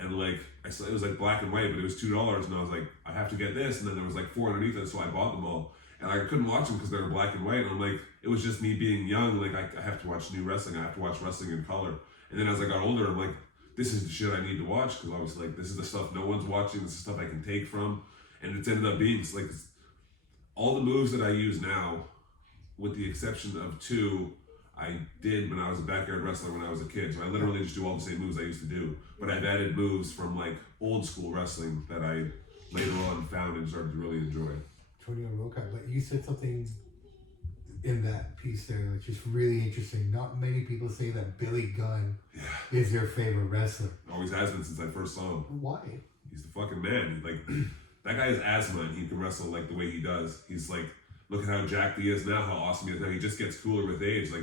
And like I saw, it was like black and white, but it was $2, and I was like, I have to get this. And then there was like 4 underneath it, so I bought them all. And I couldn't watch them because they were black and white. And I'm like, it was just me being young. Like I have to watch new wrestling. I have to watch wrestling in color. And then as I got older, I'm like, this is the shit I need to watch because obviously like this is the stuff no one's watching. This is stuff I can take from. And it's ended up being like all the moves that I use now, with the exception of 2. I did when I was a backyard wrestler when I was a kid. So I literally just do all the same moves I used to do. But I've added moves from like old school wrestling that I later on found and started to really enjoy. Antonio Rocca, but you said something in that piece there that's just really interesting. Not many people say that Billy Gunn is their favorite wrestler. Always has been since I first saw him. Why? He's the fucking man. Like that guy has asthma and he can wrestle like the way he does. He's like, look at how jacked he is now, how awesome he is now. He just gets cooler with age. Like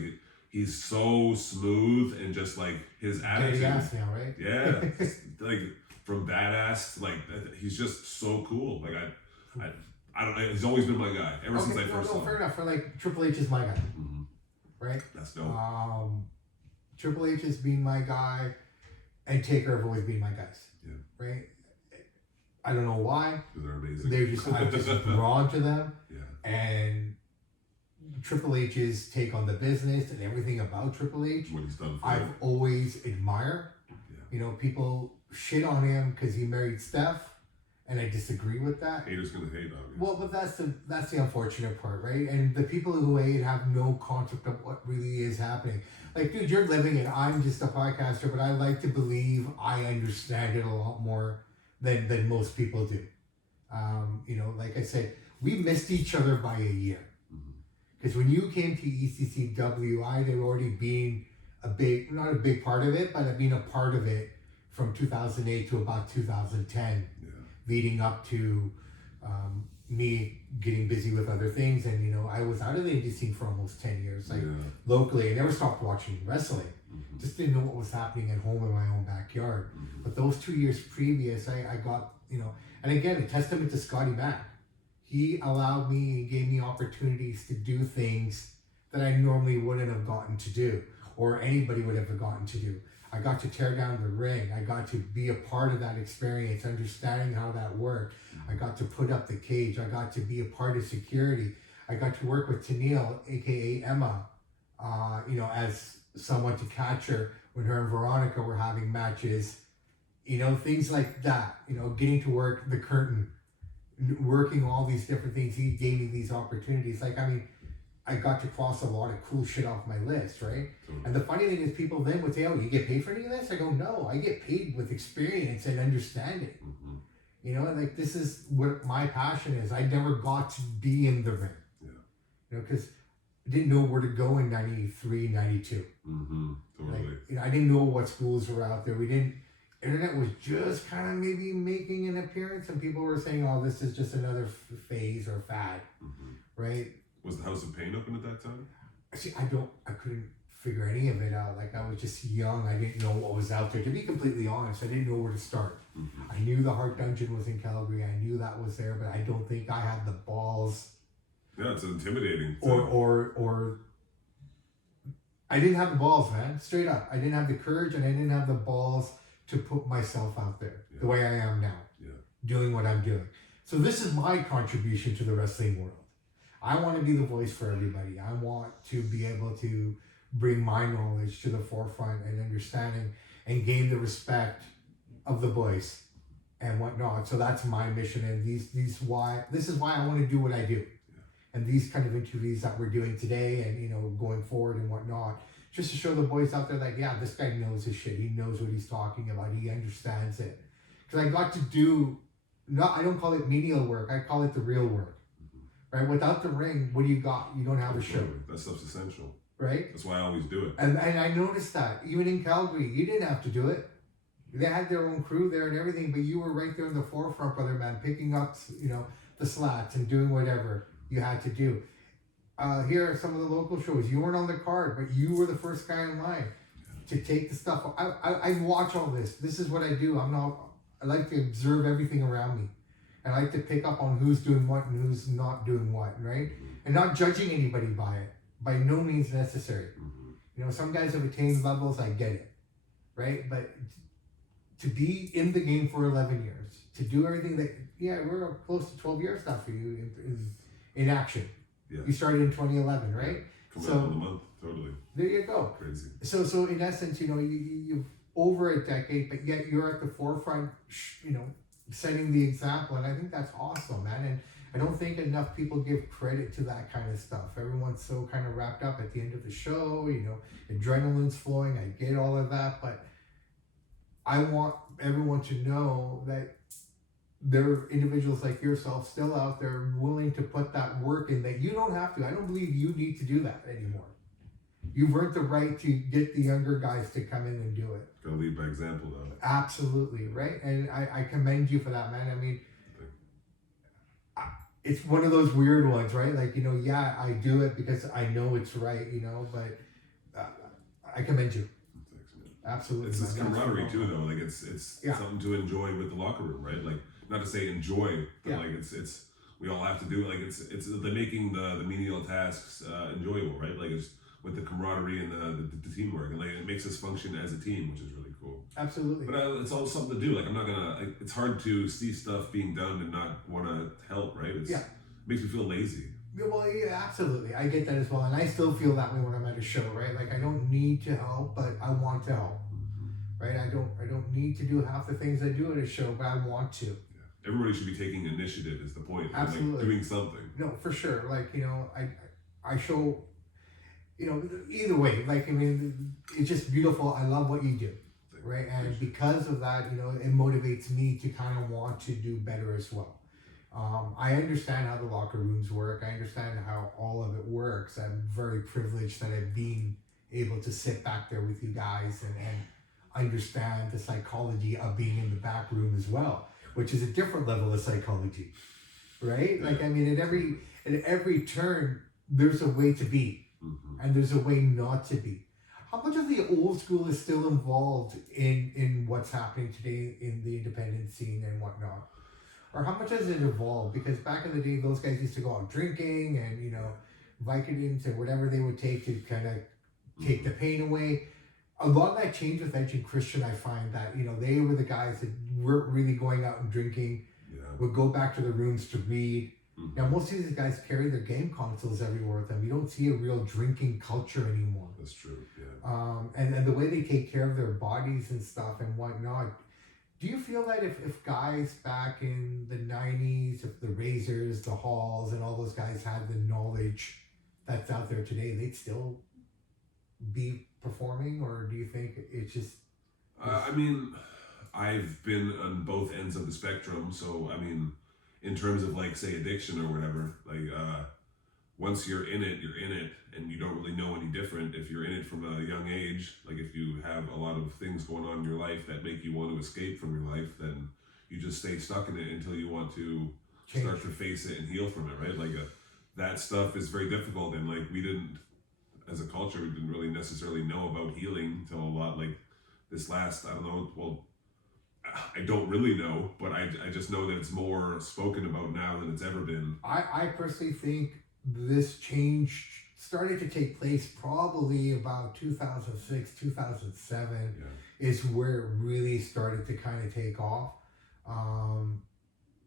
he's so smooth and just like his attitude. Ass now, right? Yeah, like from badass, like he's just so cool. Like I don't know. He's always been my guy ever since I first saw him. Fair enough. For like Triple H is my guy, right? That's dope. Triple H has been my guy, and Taker have always been my guys. Yeah. Right. I don't know why. They're amazing. They're just I'm just drawn to them. Yeah. And Triple H's take on the business and everything about Triple H, What he's done for I've him. always admired. Yeah. You know, people shit on him because he married Steph, and I disagree with that. Haters gonna hate, obviously. Well, but that's the unfortunate part, right? And the people who hate have no concept of what really is happening. Like, dude, you're living it. I'm just a podcaster, but I like to believe I understand it a lot more than most people do. You know, like I said, we missed each other by a year. Because when you came to ECCW, I had already been not a big part of it, but I've been a part of it from 2008 to about 2010, leading up to me getting busy with other things. And, you know, I was out of the indie scene for almost 10 years, like locally. I never stopped watching wrestling. Just didn't know what was happening at home in my own backyard. But those 2 years previous, I got, you know, and again, a testament to Scotty Mack. He allowed me and gave me opportunities to do things that I normally wouldn't have gotten to do, or anybody would have gotten to do. I got to tear down the ring. I got to be a part of that experience, understanding how that worked. I got to put up the cage. I got to be a part of security. I got to work with Tennille, aka Emma, you know, as someone to catch her when her and Veronica were having matches. You know, things like that. You know, getting to work the curtain, working all these different things. He gave me these opportunities. Like, I mean, I got to cross a lot of cool shit off my list, right? And the funny thing is, people then would say, oh, you get paid for any of this? I go, no, I get paid with experience and understanding. You know, like this is what my passion is. I never got to be in the ring. Yeah. You know, because I didn't know where to go in 93, 92. Totally. Like, you know, I didn't know what schools were out there. Internet was just kind of maybe making an appearance, and people were saying, oh, this is just another phase or fad, right? Was the House of Pain open at that time? See, I couldn't figure any of it out. Like, I was just young. I didn't know what was out there. To be completely honest, I didn't know where to start. I knew the Heart Dungeon was in Calgary. I knew that was there, but I don't think I had the balls. Yeah, it's intimidating. Or I didn't have the balls, man. Straight up. I didn't have the courage, and I didn't have the balls to put myself out there the way I am now, doing what I'm doing. So this is my contribution to the wrestling world. I want to be the voice for everybody. I want to be able to bring my knowledge to the forefront and understanding and gain the respect of the boys and whatnot. So that's my mission, and this is why I want to do what I do. And these kind of interviews that we're doing today and, you know, going forward and whatnot, just to show the boys out there that, yeah, this guy knows his shit. He knows what he's talking about. He understands it. Because I got to do, I don't call it menial work. I call it the real work. Right? Without the ring, what do you got? You don't have a show. That stuff's essential. Right? That's why I always do it. And I noticed that. Even in Calgary, you didn't have to do it. They had their own crew there and everything, but you were right there in the forefront, brother man, picking up, you know, the slats and doing whatever you had to do. Here are some of the local shows. You weren't on the card, but you were the first guy in line to take the stuff. I watch all this. This is what I do. I like to observe everything around me. I like to pick up on who's doing what and who's not doing what, right? And not judging anybody by it. By no means necessary. You know, some guys have attained levels, I get it, right? But to be in the game for 11 years, to do everything that, we're close to 12 years now for you in action. Yeah. You started in 2011, right? Coming up in a month, totally. There you go. Crazy. So in essence, you know, you've over a decade, but yet you're at the forefront, you know, setting the example, and I think that's awesome, man. And I don't think enough people give credit to that kind of stuff. Everyone's so kind of wrapped up at the end of the show, you know, adrenaline's flowing. I get all of that, but I want everyone to know that there are individuals like yourself still out there willing to put that work in, that you don't have to. I don't believe you need to do that anymore. You've earned the right to get the younger guys to come in and do it. Gotta lead by example, though. Absolutely, right? And I commend you for that, man. I mean, it's one of those weird ones, right? Like, you know, yeah, I do it because I know it's right, you know, but I commend you. Thanks, man. Absolutely. It's this camaraderie too, though. Like it's something to enjoy with the locker room, right? Like, not to say enjoy, but like it's we all have to do it. Like it's the making the menial tasks enjoyable, right? Like it's with the camaraderie and the teamwork, and like it makes us function as a team, which is really cool. Absolutely. But it's all something to do. Like I'm not gonna. It's hard to see stuff being done and not want to help, right? It makes me feel lazy. Well, yeah, absolutely. I get that as well, and I still feel that way when I'm at a show, right? Like I don't need to help, but I want to help, right? I don't need to do half the things I do at a show, but I want to. Everybody should be taking initiative is the point. Absolutely. Like doing something. No, for sure. Like, you know, I show, you know, either way, like, I mean, it's just beautiful. I love what you do, right? And because of that, you know, it motivates me to kind of want to do better as well. I understand how the locker rooms work. I understand how all of it works. I'm very privileged that I've been able to sit back there with you guys and understand the psychology of being in the back room as well, which is a different level of psychology, right? Like, I mean, at every turn, there's a way to be, and there's a way not to be. How much of the old school is still involved in what's happening today in the independent scene and whatnot? Or how much has it evolved? Because back in the day, those guys used to go out drinking and, you know, Vicodins and whatever they would take to kind of take the pain away. A lot of that changed with Edge and Christian. I find that, you know, they were the guys that weren't really going out and drinking, would go back to the rooms to read. Now, most of these guys carry their game consoles everywhere with them. You don't see a real drinking culture anymore. That's true, yeah. And the way they take care of their bodies and stuff and whatnot. Do you feel that if guys back in the 90s, if the Razors, the Halls, and all those guys had the knowledge that's out there today, they'd still be performing? Or do you think it's just... I mean, I've been on both ends of the spectrum. So I mean, in terms of like say addiction or whatever, like once you're in it, and you don't really know any different. If you're in it from a young age, like if you have a lot of things going on in your life that make you want to escape from your life, then you just stay stuck in it until you want to start to face it and heal from it, right? Like that stuff is very difficult, and like we didn't, as a culture, we didn't really necessarily know about healing until a lot like this last, I don't know, well, I don't really know, but I just know that it's more spoken about now than it's ever been. I personally think this change started to take place probably about 2006, 2007 is where it really started to kind of take off.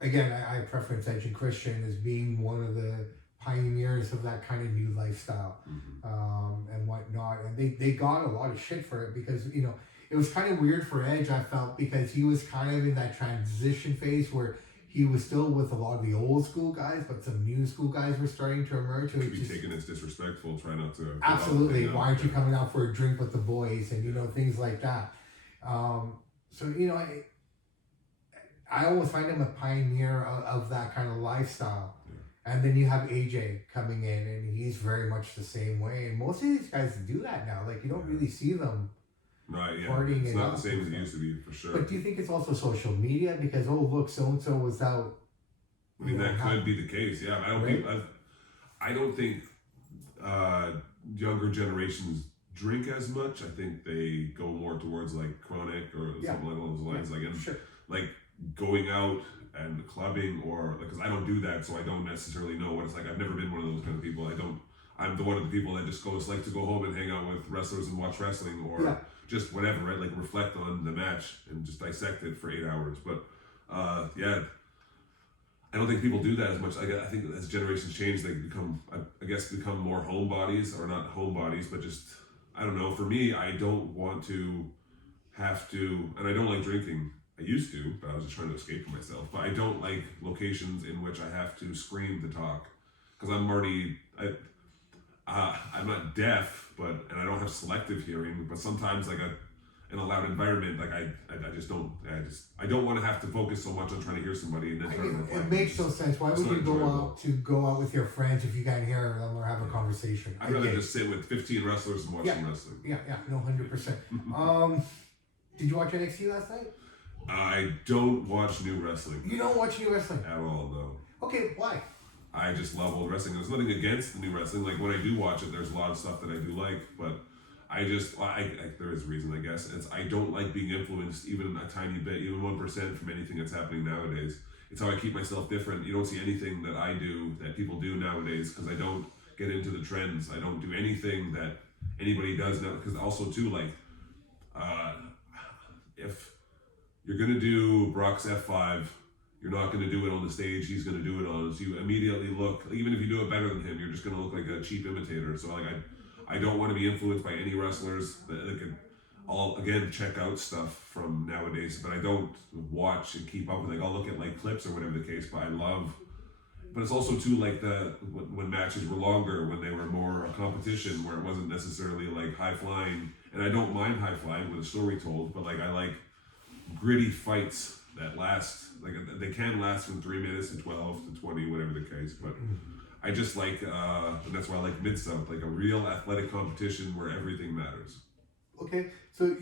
Again, I preference Edge and Christian as being one of the pioneers of that kind of new lifestyle and whatnot. And they got a lot of shit for it because, you know, it was kind of weird for Edge, I felt, because he was kind of in that transition phase where he was still with a lot of the old school guys, but some new school guys were starting to emerge. Could be taken as disrespectful, try not to. Absolutely. Why aren't you coming out for a drink with the boys and, you know, things like that. So, you know, I always find him a pioneer of that kind of lifestyle. Yeah. And then you have AJ coming in, and he's very much the same way. And most of these guys do that now. Like, you don't really see them. Right, yeah. Partying it's not the same as it used to be, for sure. But do you think it's also social media? Because, oh, look, so-and-so was out. I mean, that could be the case, yeah. I don't think younger generations drink as much. I think they go more towards, like, chronic or something along those lines. Like, and, like, going out and clubbing or, because I don't do that, so I don't necessarily know what it's like. I've never been one of those kind of people. I'm the one of the people that just goes, like, to go home and hang out with wrestlers and watch wrestling or just whatever, right? Like reflect on the match and just dissect it for 8 hours. But I don't think people do that as much. I think as generations change, they become more homebodies, or not homebodies, but just, I don't know. For me, I don't want to have to, and I don't like drinking. I used to, but I was just trying to escape from myself. But I don't like locations in which I have to scream to talk, because I'm not deaf, and I don't have selective hearing, but sometimes like in a loud environment, like I don't want to have to focus so much on trying to hear somebody. And then it makes no sense. Why would you go out with your friends if you can't hear them or have a conversation? I'd rather just sit with 15 wrestlers and watch them wrestling. Yeah, no, 100%. Did you watch NXT last night? I don't watch new wrestling. You don't watch new wrestling? At all, no. Okay, why? I just love old wrestling. There's nothing against the new wrestling. Like when I do watch it, there's a lot of stuff that I do like, but there is a reason, I guess. I don't like being influenced even a tiny bit, even 1% from anything that's happening nowadays. It's how I keep myself different. You don't see anything that I do that people do nowadays, because I don't get into the trends. I don't do anything that anybody does now, because also too, like, if you're gonna do Brock's F5, you're not going to do it on the stage he's going to do it on. So you immediately look, even if you do it better than him, you're just going to look like a cheap imitator. So like I don't want to be influenced by any wrestlers. I'll again check out stuff from nowadays, but I don't watch and keep up with. Like I'll look at like clips or whatever the case. But it's also too like when matches were longer, when they were more a competition, where it wasn't necessarily like high flying. And I don't mind high flying with a story told, but like I like gritty fights that last, like they can last from 3 minutes to 12 to 20, whatever the case. But I just like, and that's why I like Mid-South, like a real athletic competition where everything matters. Okay, so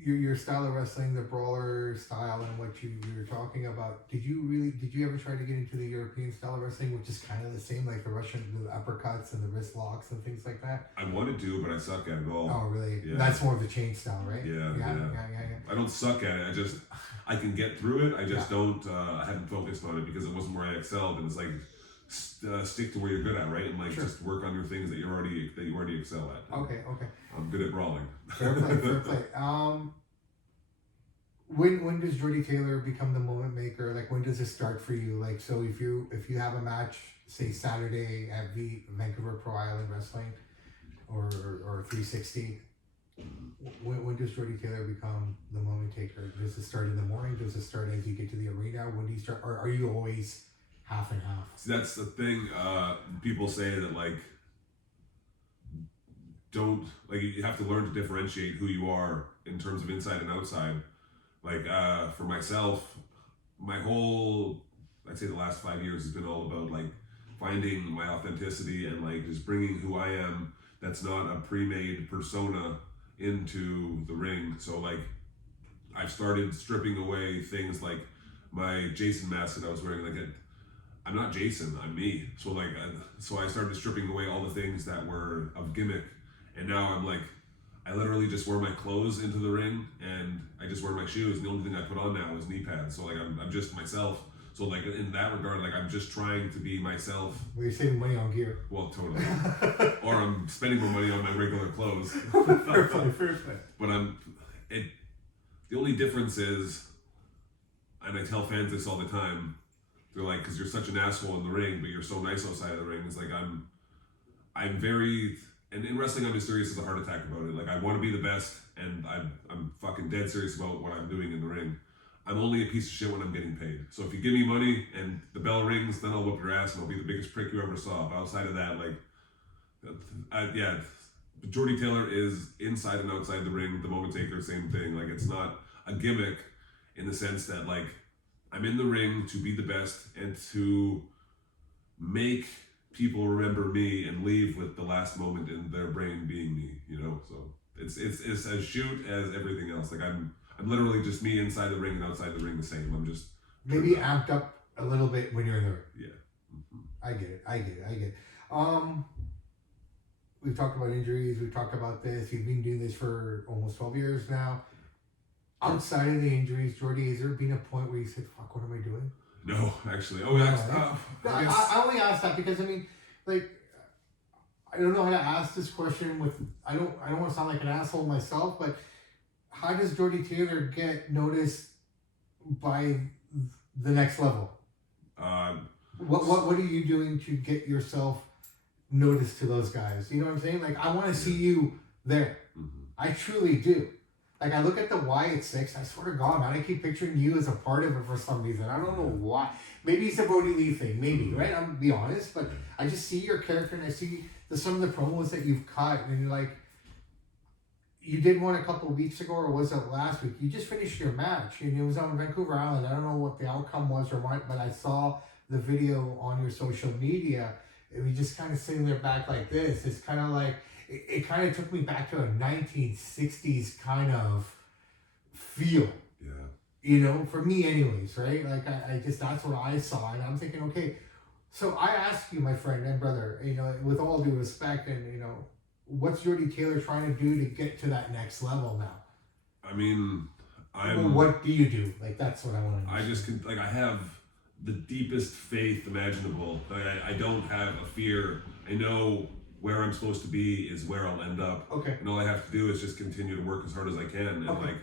your style of wrestling, the brawler style, and what you were talking about, did you ever try to get into the European style of wrestling, which is kind of the same, like the Russian, the uppercuts and the wrist locks and things like that? I wanted to, but I suck at it all. Oh, really? Yeah. That's more of the chain style, right? Yeah. I don't suck at it. I can get through it. I just don't. I haven't focused on it because it wasn't where I excelled, and it's like stick to where you're good at, right? And like just work on your things that you already excel at. Okay. I'm good at brawling. Fair play. When does Jordie Taylor become the moment maker? Like when does it start for you? Like so if you have a match, say Saturday at Vancouver Pro Island Wrestling or 360, when does Jordie Taylor become the moment taker? Does it start in the morning? Does it start as you get to the arena? When do you start? Or are you always half and half? See, that's the thing. People say that like you have to learn to differentiate who you are in terms of inside and outside. Like for myself, my whole, I'd say the last 5 years has been all about like finding my authenticity and like just bringing who I am. That's not a pre-made persona into the ring. So like I've started stripping away things like my Jason mask that I was wearing. Like I'm not Jason, I'm me. So like, so I started stripping away all the things that were of gimmick, and now I'm like, I literally just wear my clothes into the ring, and I just wear my shoes. And the only thing I put on now is knee pads. So like, I'm just myself. So like in that regard, like I'm just trying to be myself. Well, you're saving money on gear. Well, totally. Or I'm spending more money on my regular clothes. Fair play. But the only difference is, and I tell fans this all the time, they're like, because you're such an asshole in the ring, but you're so nice outside of the ring. It's like I'm very, and in wrestling I'm as serious as a heart attack about it. Like I want to be the best, and I'm fucking dead serious about what I'm doing in the ring. I'm only a piece of shit when I'm getting paid. So if you give me money and the bell rings, then I'll whoop your ass and I'll be the biggest prick you ever saw. But outside of that, like, yeah, Jordie Taylor is inside and outside the ring. The Moment Taker, same thing. Like it's not a gimmick in the sense that like I'm in the ring to be the best and to make people remember me and leave with the last moment in their brain being me, you know? So it's as shoot as everything else. Like I'm literally just me inside the ring and outside the ring the same. I'm just maybe amped up a little bit when you're in the ring. Yeah. Mm-hmm. I get it. We've talked about injuries. We've talked about this. You've been doing this for almost 12 years now. Outside of the injuries, Jordie, has there been a point where you said, fuck, what am I doing? No, actually. Oh, yeah. I only ask that because, I mean, like, I don't know how to ask this question with, I don't want to sound like an asshole myself, but how does Jordie Taylor get noticed by the next level? What are you doing to get yourself noticed to those guys? You know what I'm saying? Like, I want to see you there. Mm-hmm. I truly do. Like, I look at the Wyatt Six, I swear to God, man, I keep picturing you as a part of it for some reason. I don't know why. Maybe it's a Brody Lee thing, maybe, right? I'm be honest, but I just see your character and I see some of the promos that you've cut, and you're like, you did one a couple of weeks ago, or was it last week? You just finished your match, and it was on Vancouver Island. I don't know what the outcome was or what, but I saw the video on your social media, and we just kind of sitting there back like this. It's kind of like, it kind of took me back to a 1960s kind of feel. Yeah. You know, for me anyways, right? Like, I just, that's what I saw, and I'm thinking, okay, so I ask you, my friend and brother, you know, with all due respect, and, you know, what's Jordie Taylor trying to do to get to that next level now? I mean, what do you do? Like, that's what I want to know. I just can, like, I have the deepest faith imaginable. Like, I don't have a fear. I know where I'm supposed to be is where I'll end up. Okay. And all I have to do is just continue to work as hard as I can. And Okay. like,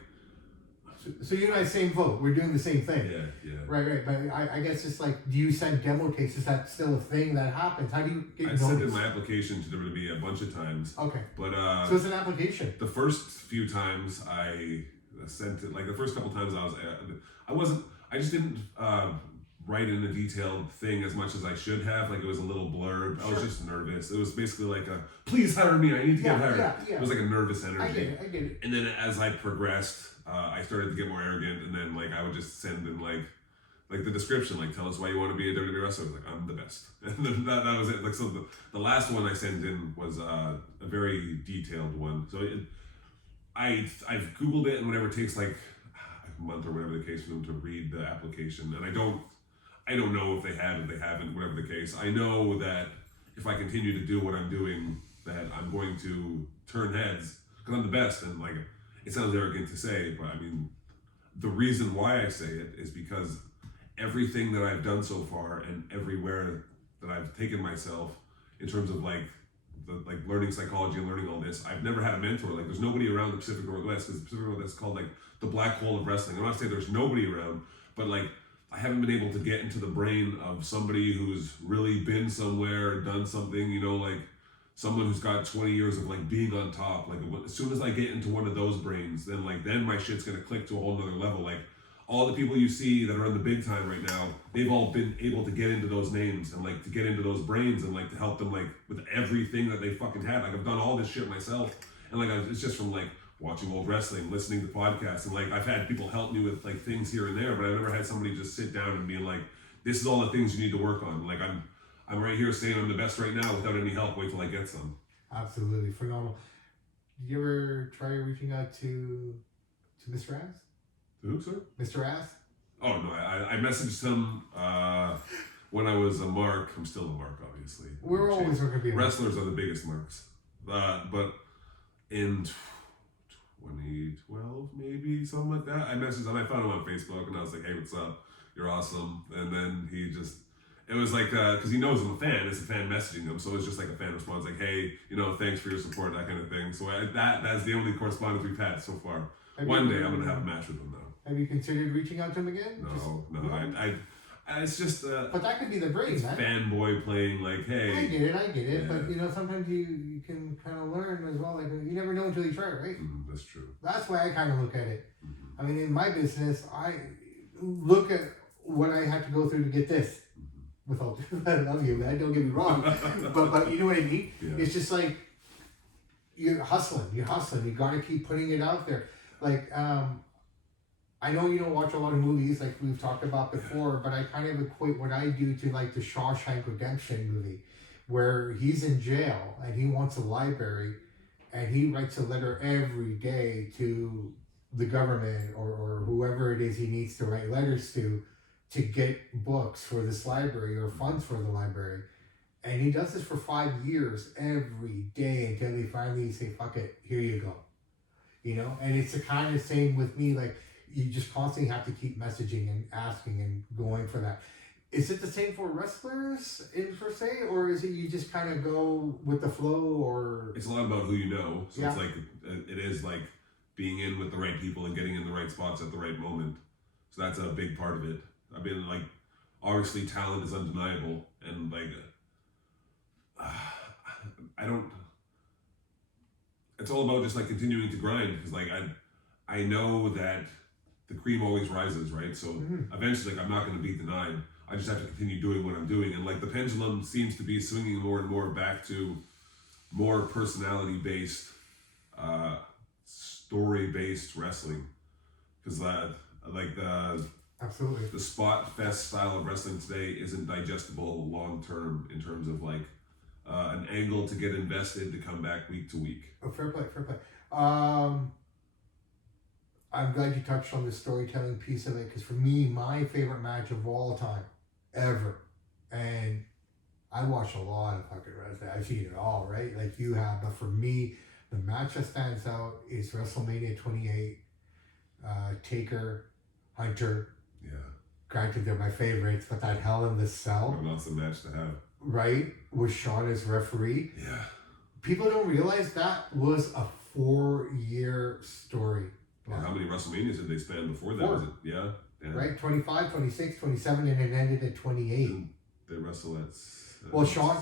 so you and I, same vote. We're doing the same thing. yeah. Right. But I guess it's like, do you send demo tapes? Is that still a thing that happens? How do you get I sent in noticed? my application to WWE a bunch of times. Okay. But So it's an application. the first few times I sent it, like the first couple times I just didn't write in a detailed thing as much as I should have. Like it was a little blurb. I was Sure. just nervous. It was basically like please hire me. I need to get hired. Yeah. It was like a nervous energy. I get it. And then as I progressed, I started to get more arrogant, and then like I would just send in like the description, like tell us why you want to be a WWE wrestler. I was like, I'm the best, and then that was it. Like so, the last one I sent in was a very detailed one. So I've Googled it, and whatever, it takes like a month or whatever the case for them to read the application, and I don't know if they have, if they haven't, whatever the case. I know that if I continue to do what I'm doing, that I'm going to turn heads because I'm the best. And like, it sounds arrogant to say, but I mean, the reason why I say it is because everything that I've done so far and everywhere that I've taken myself in terms of like learning psychology and learning all this, I've never had a mentor. Like there's nobody around the Pacific Northwest, because the Pacific Northwest is called like the black hole of wrestling. I'm not saying there's nobody around, but like I haven't been able to get into the brain of somebody who's really been somewhere, done something, you know, like someone who's got 20 years of like being on top. Like as soon as I get into one of those brains, then my shit's gonna click to a whole nother level. Like all the people you see that are in the big time right now, they've all been able to get into those names and like to get into those brains and like to help them like with everything that they fucking had. Like I've done all this shit myself, and like it's just from like watching old wrestling, listening to podcasts, and like I've had people help me with like things here and there, but I've never had somebody just sit down and be like, "This is all the things you need to work on." Like I'm right here saying I'm the best right now without any help. Wait till I get some. Absolutely phenomenal. Did you ever try reaching out to Mr. Ass? Who, sir? Mr. Ass? Oh no, I messaged him when I was a mark. I'm still a mark, obviously. We're always going to be wrestlers are the biggest marks, but in 2012 maybe something like that, I messaged him. I found him on Facebook and I was like, "Hey, what's up? You're awesome." And then it was like because he knows I'm a fan. It's a fan messaging him, so it's just like a fan response, like, "Hey, thanks for your support," that kind of thing. So that's the only correspondence we've had so far. One day I'm gonna have a match with him though. Have you considered reaching out to him again? No. I it's just but that could be the brain, man. Fanboy playing like, hey. I get it. Yeah. But sometimes you can kind of learn as well. Like you never know until you try, right? That's true. That's why I kind of look at it. Mm-hmm. I mean, in my business, I look at what I had to go through to get this. With all, I love you, man. Don't get me wrong, but you know what I mean. Yeah. It's just like you're hustling. You got to keep putting it out there. Like I know you don't watch a lot of movies like we've talked about before, but I kind of equate what I do to like the Shawshank Redemption movie, where he's in jail and he wants a library, and he writes a letter every day to the government or whoever it is he needs to write letters to get books for this library or funds for the library. And he does this for 5 years every day until they finally say, "Fuck it, here you go." And it's the kind of same with me, like you just constantly have to keep messaging and asking and going for that. Is it the same for wrestlers per se, or is it you just kind of go with the flow? Or it's a lot about who you know. So yeah. It's like it is like being in with the right people and getting in the right spots at the right moment. So that's a big part of it. I mean, like obviously talent is undeniable, and like it's all about just like continuing to grind, because like I know that the cream always rises, right? So eventually, like, I'm not going to be denied. I just have to continue doing what I'm doing, and like the pendulum seems to be swinging more and more back to more personality-based, story-based wrestling, because absolutely the spot fest style of wrestling today isn't digestible long term in terms of like an angle to get invested to come back week to week. Oh, fair play. I'm glad you touched on the storytelling piece of it, because for me, my favorite match of all time, ever, and I watch a lot of fucking wrestling. I've seen it all, right? Like you have, but for me, the match that stands out is WrestleMania 28, Taker, Hunter. Yeah. Granted, they're my favorites, but that Hell in the Cell. What an awesome match to have. Right? With Shawn as referee. Yeah. People don't realize that was a 4-year story. Well, how many WrestleManias did they span before that? 4. Was it? Yeah. Right? 25, 26, 27, and it ended at 28. And they wrestle at well, Shawn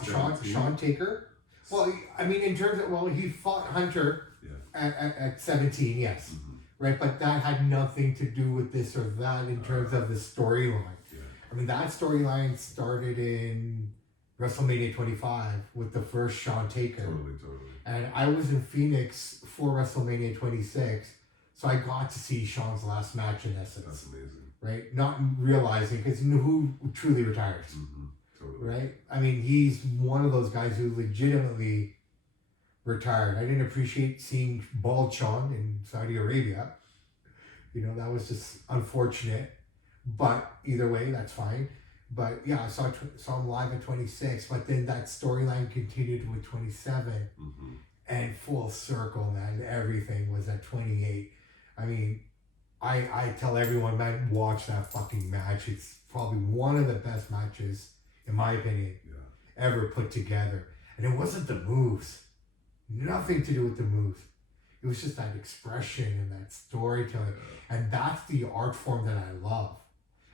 Taker. Well, I mean, in terms of, he fought Hunter at 17, yes. Mm-hmm. Right? But that had nothing to do with this or that in terms of the storyline. Yeah. I mean, that storyline started in WrestleMania 25 with the first Shawn Taker. Totally. And I was in Phoenix for WrestleMania 26, so I got to see Shawn's last match in essence. That's amazing. Right? Not realizing, because who truly retires. Mm-hmm. Totally. Right? I mean, he's one of those guys who legitimately retired. I didn't appreciate seeing bald Shawn in Saudi Arabia. That was just unfortunate. But either way, that's fine. But yeah, I saw him live at 26, but then that storyline continued with 27, and full circle, man. Everything was at 28. I mean, I tell everyone, man, watch that fucking match. It's probably one of the best matches, in my opinion, ever put together. And it wasn't the moves. Nothing to do with the moves. It was just that expression and that storytelling. And that's the art form that I love.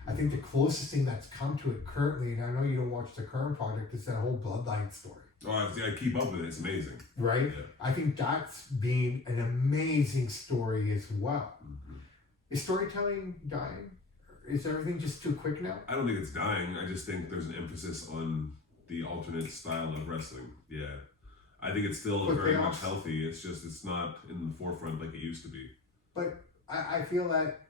I think the closest thing that's come to it currently, and I know you don't watch the current project, is that whole Bloodline story. Oh, I keep up with it. It's amazing. Right? Yeah. I think that's been an amazing story as well. Is storytelling dying? Is everything just too quick now? I don't think it's dying. I just think there's an emphasis on the alternate style of wrestling. Yeah. I think it's still Quick very payoffs. much healthy. It's just it's not in the forefront like it used to be. But I feel that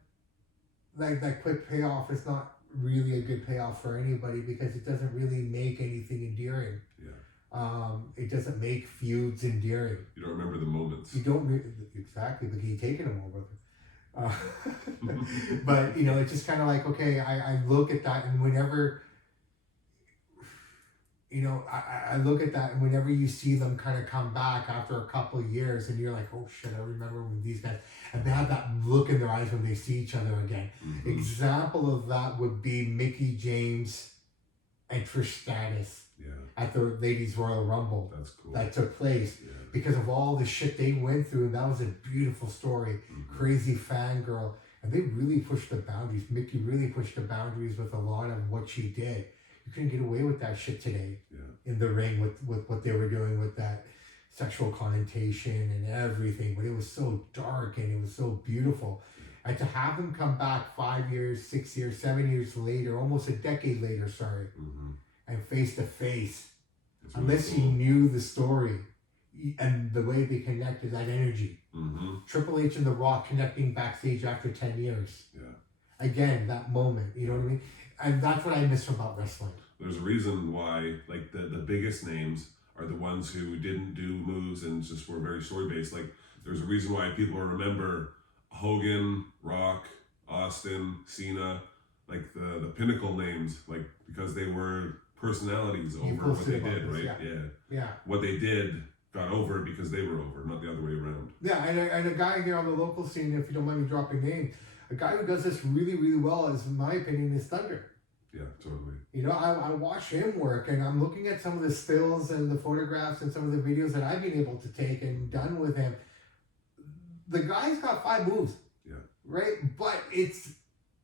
that quick payoff is not really a good payoff for anybody because it doesn't really make anything endearing. Yeah. It doesn't make feuds endearing. You don't remember the moments. You don't exactly, but you taking them over. But you know, it's just kind of like, okay, I look at that, and whenever, you know, I look at that, and whenever you see them kind of come back after a couple of years, and you're like, oh shit, I remember when these guys, and they have that look in their eyes when they see each other again. Mm-hmm. Example of that would be Mickey James and Trish Stratus at the Ladies Royal Rumble. That's cool. That took place. Yeah. Because of all the shit they went through, and that was a beautiful story. Mm-hmm. Crazy fangirl, and they really pushed the boundaries. Mickey really pushed the boundaries with a lot of what she did. You couldn't get away with that shit today in the ring with what they were doing with that sexual connotation and everything. But it was so dark and it was so beautiful. And to have them come back 5 years, 6 years, 7 years later, almost a decade later, Mm-hmm. and face to face, It's really unless cool. you knew the story and the way they connected, that energy. Mm-hmm. Triple H and The Rock connecting backstage after 10 years. Yeah. Again, that moment, you know what I mean? And that's what I miss about wrestling. There's a reason why, like, the biggest names are the ones who didn't do moves and just were very story-based. Like, there's a reason why people remember Hogan, Rock, Austin, Cena, like the pinnacle names, like, because they were personalities You over what posted they about did, this, right? Yeah. Yeah. What they did got over because they were over, not the other way around. Yeah, and a guy here on the local scene, if you don't mind me dropping names, a guy who does this really, really well, is, in my opinion, is Thunder. Yeah, totally. You know, I watch him work, and I'm looking at some of the stills and the photographs and some of the videos that I've been able to take and done with him. The guy's got 5 moves. Yeah. Right? But it's,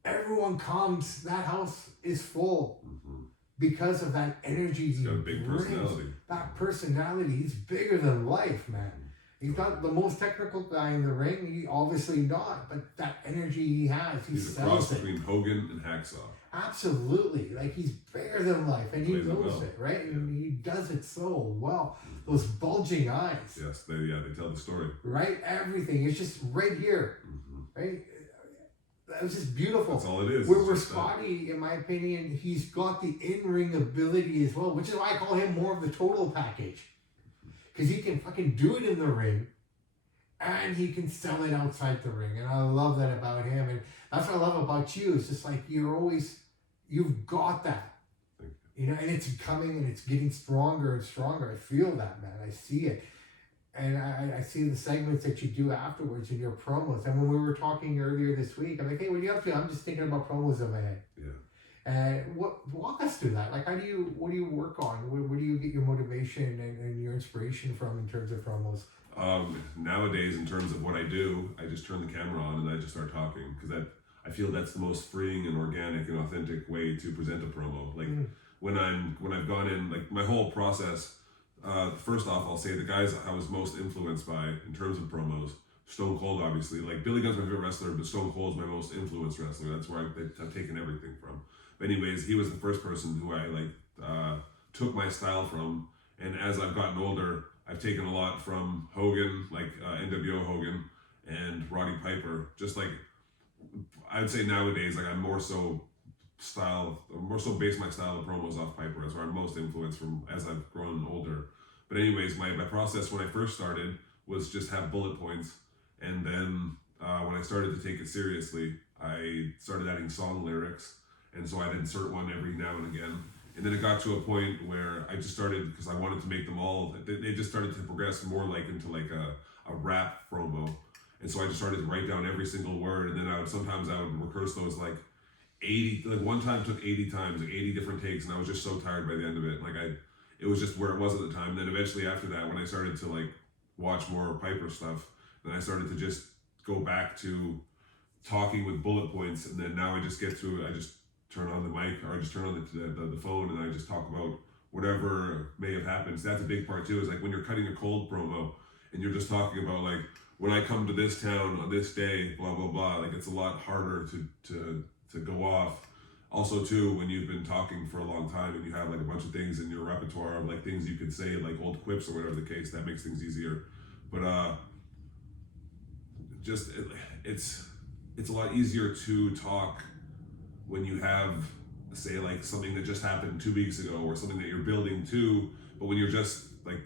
everyone comes, that house is full Mm-hmm. because of that energy. He's got a big personality. That personality, he's bigger than life, man. He's not the most technical guy in the ring, he obviously not, but that energy he has, he He's a cross sells it. between Hogan and Hacksaw. Absolutely, like he's bigger than life, and he Plays it knows well. it, right? Yeah. And he does it so well. Those bulging eyes, Yes, they tell the story. right? Everything, it's just right here, Mm-hmm. right? That was just beautiful. That's all it is. Where It's just that. Scotty, in my opinion, he's got the in-ring ability as well, which is why I call him more of the total package. Because he can fucking do it in the ring, and he can sell it outside the ring. And I love that about him. And that's what I love about you. It's just like you've got that. Thank You know, and it's coming and it's getting stronger and stronger. I feel that, man. I see it. And I see the segments that you do afterwards in your promos. And when we were talking earlier this week, I'm like, hey, what are you up to? I'm just thinking about promos in my head. Yeah. And walk us through that. Like, what do you work on? Where do you get your motivation and your inspiration from in terms of promos? Nowadays, in terms of what I do, I just turn the camera on and I just start talking because I feel that's the most freeing and organic and authentic way to present a promo. Like when I've gone in, like my whole process. First off, I'll say the guys I was most influenced by in terms of promos. Stone Cold, obviously. Like Billy Gunn's my favorite wrestler, but Stone Cold's my most influenced wrestler. That's where I've taken everything from. But anyways, he was the first person who I took my style from. And as I've gotten older, I've taken a lot from Hogan, like NWO Hogan and Roddy Piper. Just like I'd say nowadays, like I'm more so base my style of promos off Piper. That's where I'm most influenced from as I've grown older. But anyways, my process when I first started was just have bullet points, and then when I started to take it seriously, I started adding song lyrics, and so I'd insert one every now and again. And then it got to a point where I just started, because I wanted to make them all, they just started to progress more like into like a rap promo. And so I just started to write down every single word, and then I would rehearse those like 80, like one time took 80 times, like 80 different takes, and I was just so tired by the end of it. Like it was just where it was at the time. And then eventually after that, when I started to like watch more Piper stuff, then I started to just go back to talking with bullet points, and then now I just turn on the mic, or I just turn on the phone, and I just talk about whatever may have happened. So that's a big part too, is like when you're cutting a cold promo and you're just talking about like, when I come to this town on this day, blah, blah, blah, like it's a lot harder to go off also too, when you've been talking for a long time and you have like a bunch of things in your repertoire of like things you could say, like old quips or whatever the case, that makes things easier. But just it's a lot easier to talk when you have, say, like something that just happened 2 weeks ago or something that you're building to. But when you're just like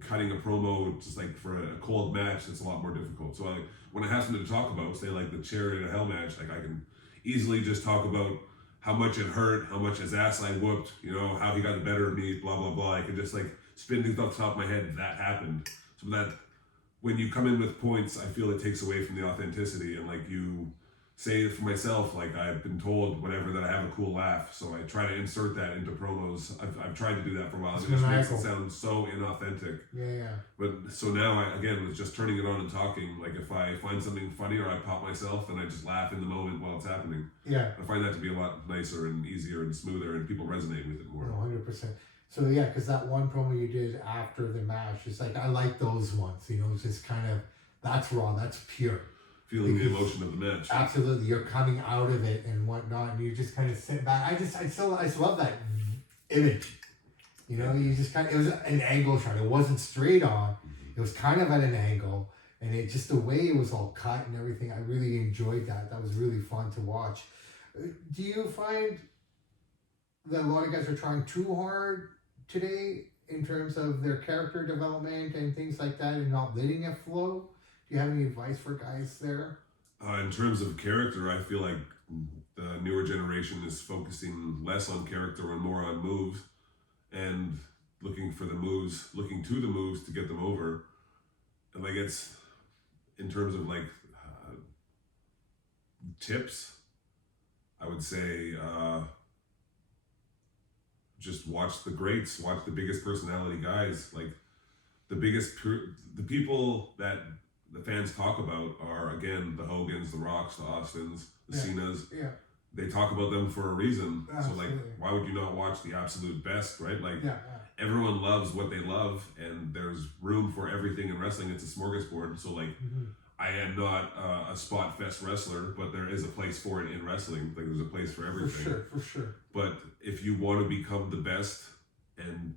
cutting a promo just like for a cold match, it's a lot more difficult. So when I have something to talk about, say like the Chariot of Hell match, like I can easily just talk about how much it hurt, how much his ass I whooped, you know, how he got the better of me, blah blah blah. I can just like spin things off the top of my head. That happened. So that when you come in with points, I feel it takes away from the authenticity. And like you say for myself, like I've been told whatever that I have a cool laugh, so I try to insert that into promos. I've tried to do that for a while. It just makes it sound so inauthentic. Yeah. But so now with just turning it on and talking, like if I find something funny or I pop myself, then I just laugh in the moment while it's happening. Yeah. I find that to be a lot nicer and easier and smoother, and people resonate with it more. 100%. So yeah, because that one promo you did after the match, it's like I like those ones. You know, it's just kind of that's raw, that's pure. Feeling the emotion of the match. Absolutely, you're coming out of it and whatnot, and you just kind of sit back. I just love that image. You know, you just kind of, it was an angle shot. It wasn't straight on. It was kind of at an angle, and it just the way it was all cut and everything. I really enjoyed that. That was really fun to watch. Do you find that a lot of guys are trying too hard today in terms of their character development and things like that, and not letting it flow? Do you have any advice for guys there? In terms of character, I feel like the newer generation is focusing less on character and more on moves, and looking to the moves to get them over. And like it's in terms of like tips, I would say just watch the greats, watch the biggest personality guys, like the people that the fans talk about are, again, the Hogans, the Rocks, the Austins, the Cenas. Yeah. They talk about them for a reason. Absolutely. So, like, why would you not watch the absolute best, right? Like, Yeah. everyone loves what they love, and there's room for everything in wrestling. It's a smorgasbord. So, like, I am not a spot fest wrestler, but there is a place for it in wrestling. Like, there's a place for everything. For sure. But if you want to become the best and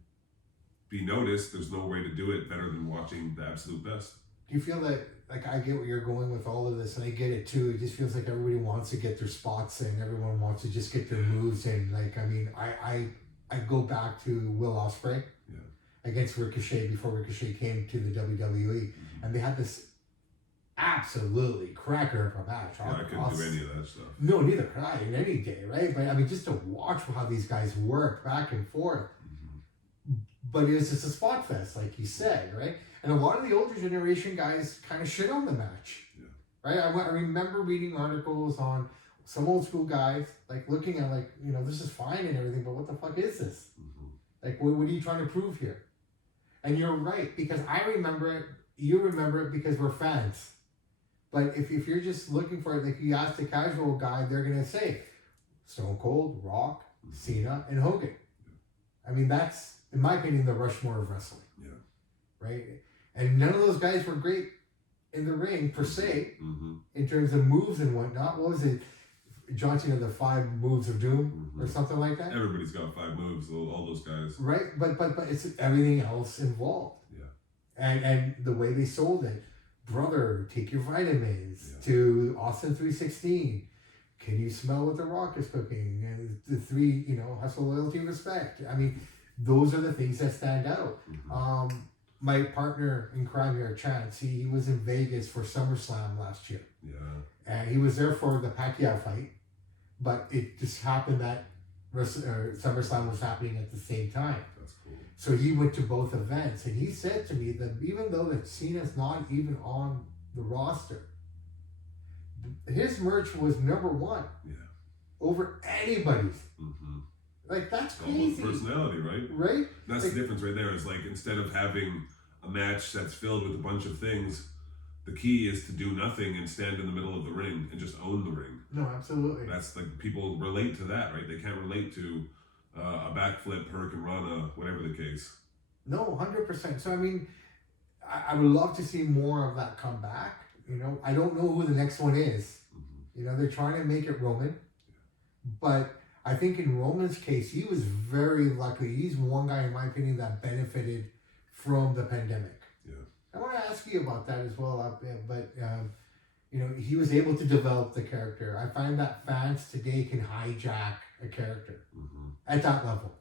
be noticed, there's no way to do it better than watching the absolute best. Do you feel that, like, I get where you're going with all of this, and I get it too. It just feels like everybody wants to get their spots in. Everyone wants to just get their moves in. Like, I mean, I go back to Will Ospreay against Ricochet before Ricochet came to the WWE, and they had this absolutely cracker of a match. I couldn't do any of that stuff. No, neither could I in any day, right? But I mean, just to watch how these guys work back and forth. But it was just a spot fest, like you said, right? And a lot of the older generation guys kind of shit on the match, right? I remember reading articles on some old school guys, like looking at like, you know, this is fine and everything, but what the fuck is this? Like, what are you trying to prove here? And you're right, because I remember it, you remember it because we're fans. But if you're just looking for it, like you ask the casual guy, they're going to say Stone Cold, Rock, Cena, and Hogan. I mean, that's, in my opinion, the Rushmore of wrestling. Right? And none of those guys were great in the ring, per se, in terms of moves and whatnot. What was it? John Cena, the 5 moves of doom or something like that? Everybody's got 5 moves, all those guys. Right? But it's everything else involved. And the way they sold it. Brother, take your vitamins. To Austin 316. Can you smell what the Rock is cooking? And the 3, you know, hustle, loyalty, respect. I mean, those are the things that stand out. My partner in crime here, Chance, he was in Vegas for SummerSlam last year. And he was there for the Pacquiao fight, but it just happened that SummerSlam was happening at the same time. That's cool. So he went to both events, and he said to me that even though that Cena's not even on the roster, his merch was number 1 over anybody's. Like, that's crazy. Personality, right? Right? That's like, the difference right there. Is like, instead of having a match that's filled with a bunch of things, the key is to do nothing and stand in the middle of the ring and just own the ring. No, absolutely. That's like, people relate to that, right? They can't relate to a backflip, Hurricane Rana, whatever the case. No, 100%. So, I mean, I would love to see more of that come back. You know, I don't know who the next one is. You know, they're trying to make it Roman, but I think in Roman's case, he was very lucky. He's one guy, in my opinion, that benefited from the pandemic. Yeah. I want to ask you about that as well, but you know, he was able to develop the character. I find that fans today can hijack a character at that level.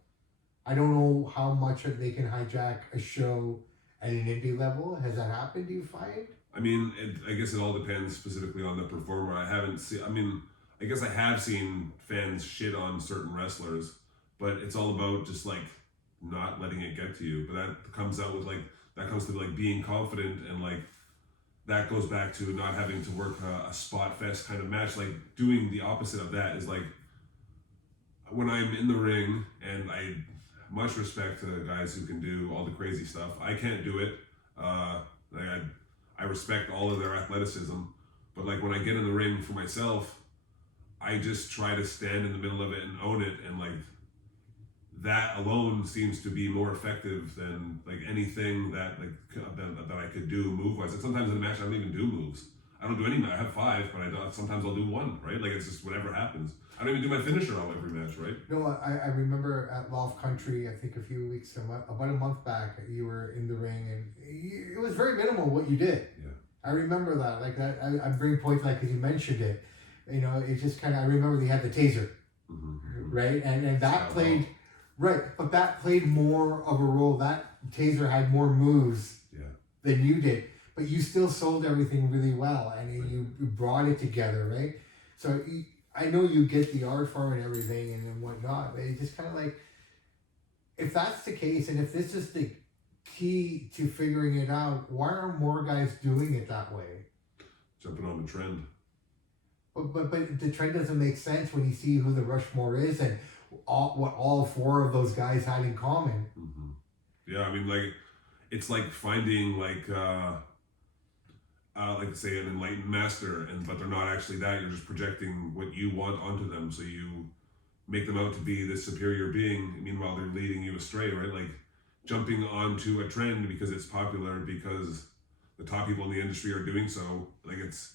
I don't know how much they can hijack a show at an indie level. Has that happened, do you find? I mean, I guess it all depends specifically on the performer. I haven't seen, I mean, I guess I have seen fans shit on certain wrestlers, but it's all about just like not letting it get to you. But that comes out with like, that comes to like being confident, and like that goes back to not having to work a spot fest kind of match. Like doing the opposite of that is like when I'm in the ring, and I much respect to the guys who can do all the crazy stuff. I can't do it. Like I respect all of their athleticism, but like when I get in the ring for myself, I just try to stand in the middle of it and own it, and like that alone seems to be more effective than like anything that that I could do move wise. And sometimes in a match I don't even do moves. I don't do any. I have 5, but I don't. Sometimes I'll do 1. Right? Like it's just whatever happens. I don't even do my finisher on every match. Right? No, I remember at Loft Country, I think a few weeks, about a month back, you were in the ring, and it was very minimal what you did. Yeah. I remember that. Like that, I bring points like because you mentioned it. You know, it just kind of. I remember they had the taser, right, and that played. Right, but that played more of a role. That taser had more moves than you did, but you still sold everything really well, and you brought it together, right? So I know you get the art form and everything and whatnot, but it's just kind of like, if that's the case, and if this is the key to figuring it out, why are more guys doing it that way? Jumping on the trend. But the trend doesn't make sense when you see who the Rushmore is and what all 4 of those guys had in common. Yeah, I mean, like it's like finding like say an enlightened master, but they're not actually that. You're just projecting what you want onto them, so you make them out to be this superior being. Meanwhile, they're leading you astray, right? Like jumping onto a trend because it's popular, because the top people in the industry are doing so. Like it's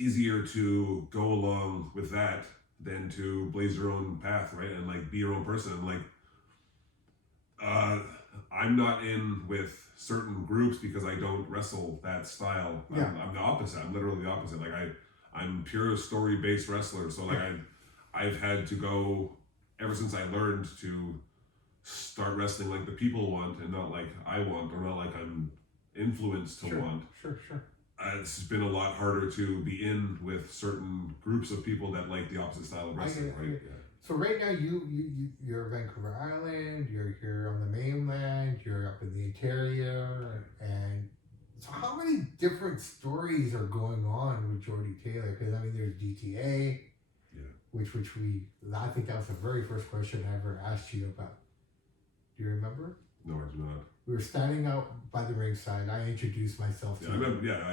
easier to go along with that than to blaze your own path, right? And like be your own person. And like I'm not in with certain groups because I don't wrestle that style. Yeah. I'm the opposite. I'm literally the opposite. Like I'm pure story based wrestler. So like I've had to go ever since I learned to start wrestling like the people want and not like I want, or not like I'm influenced to want. Sure. It's been a lot harder to be in with certain groups of people that like the opposite style of wrestling, right? Yeah. So right now you're Vancouver Island, you're here on the mainland, you're up in the interior, and so how many different stories are going on with Jordie Taylor? Because I mean, there's DTA, which I think that was the very first question I ever asked you about. Do you remember? No, I do not. We were standing out by the ringside. I introduced myself to you. I remember. Yeah.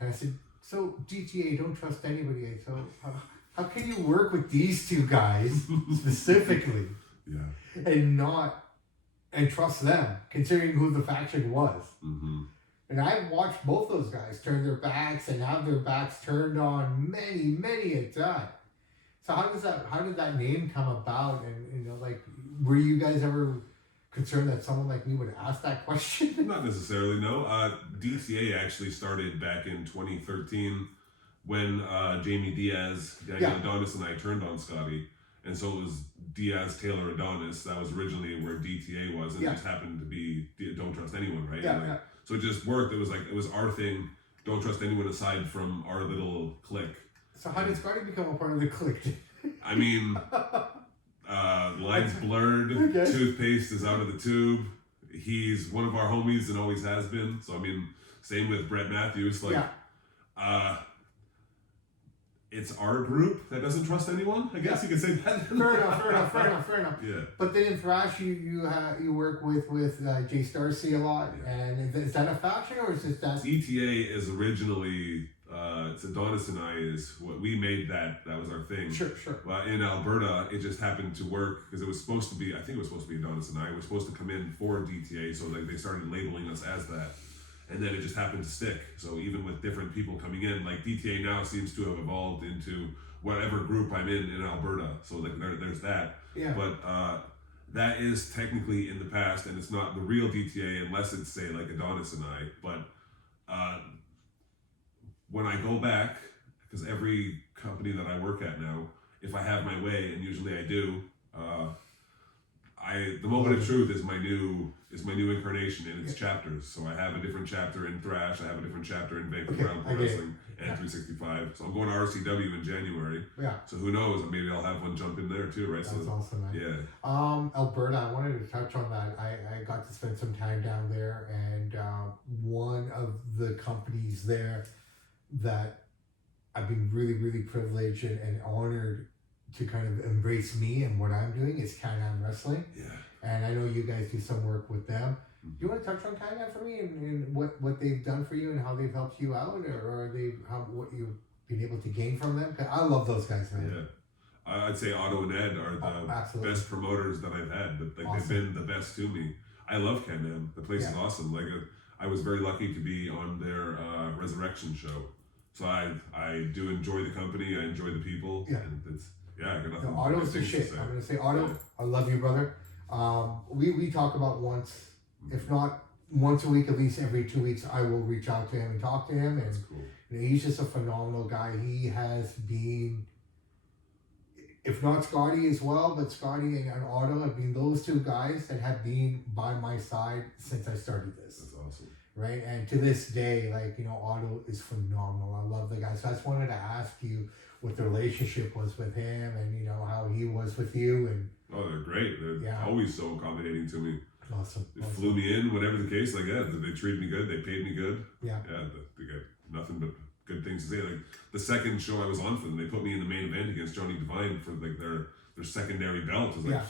And I said, "So GTA, don't trust anybody." So how can you work with these 2 guys specifically, and trust them, considering who the faction was? And I've watched both those guys turn their backs and have their backs turned on many a time. So how did that name come about? And like, were you guys ever concerned that someone like me would ask that question? Not necessarily, no. DTA actually started back in 2013 when Jamie Diaz, Daniel Adonis, and I turned on Scotty. And so it was Diaz, Taylor, Adonis. That was originally where DTA was, and it just happened to be Don't Trust Anyone, right? So it just worked. It was our thing. Don't trust anyone aside from our little clique. So how did Scotty become a part of the clique? I mean, lines blurred. Okay. Toothpaste is out of the tube. He's one of our homies and always has been. So I mean, same with Brett Matthews. Like, it's our group that doesn't trust anyone. I guess you could say that. Fair enough. Yeah. But then in Thrash, you work with Jay Starcy a lot, and is that a faction or is it that? ETA is originally it's Adonis and I is what we made that was our thing. Sure. Well, in Alberta, it just happened to work because it was supposed to be. I think it was supposed to be Adonis and I. We're supposed to come in for DTA, so they started labeling us as that. And then it just happened to stick. So even with different people coming in, like DTA now seems to have evolved into whatever group I'm in Alberta. So like there's that. Yeah. But that is technically in the past, and it's not the real DTA unless it's say like Adonis and I. But when I go back, because every company that I work at now, if I have my way, and usually I do, the Moment of Truth is my new incarnation in its chapters. So I have a different chapter in Thrash, I have a different chapter in Vancouver Pro Wrestling and 365. So I'm going to RCW in January. Yeah. So who knows? Maybe I'll have one jump in there too, right? That's awesome, man. Yeah. Alberta, I wanted to touch on that. I got to spend some time down there, and one of the companies there that I've been really, really privileged and honored to kind of embrace me and what I'm doing is Can-Am Wrestling. Yeah. And I know you guys do some work with them. Do you want to touch on Can-Am for me and what they've done for you and how they've helped you out, or what you've been able to gain from them? 'Cause I love those guys, man. Yeah. I'd say Otto and Ed are the best promoters that I've had. They've been the best to me. I love Can-Am. The place is awesome. Like I was very lucky to be on their Resurrection show. So I do enjoy the company. I enjoy the people. Yeah. And I got nothing. Otto's the shit. I'm gonna say Otto. I love you, brother. We talk about once, if not once a week, at least every 2 weeks. I will reach out to him and talk to him, and That's cool. He's just a phenomenal guy. He has been, if not Scotty as well, but Scotty and Otto have been those two guys that have been by my side since I started this. That's awesome. Right, and to this day, Otto is phenomenal. I love the guy. So I just wanted to ask you what the relationship was with him, and how he was with you. And oh, they're great. They're always so accommodating to me. Awesome. They flew me in, whatever the case. They treated me good. They paid me good. Yeah. They got nothing but good things to say. Like the second show I was on for them, they put me in the main event against Johnny Devine for their secondary belt. I was like,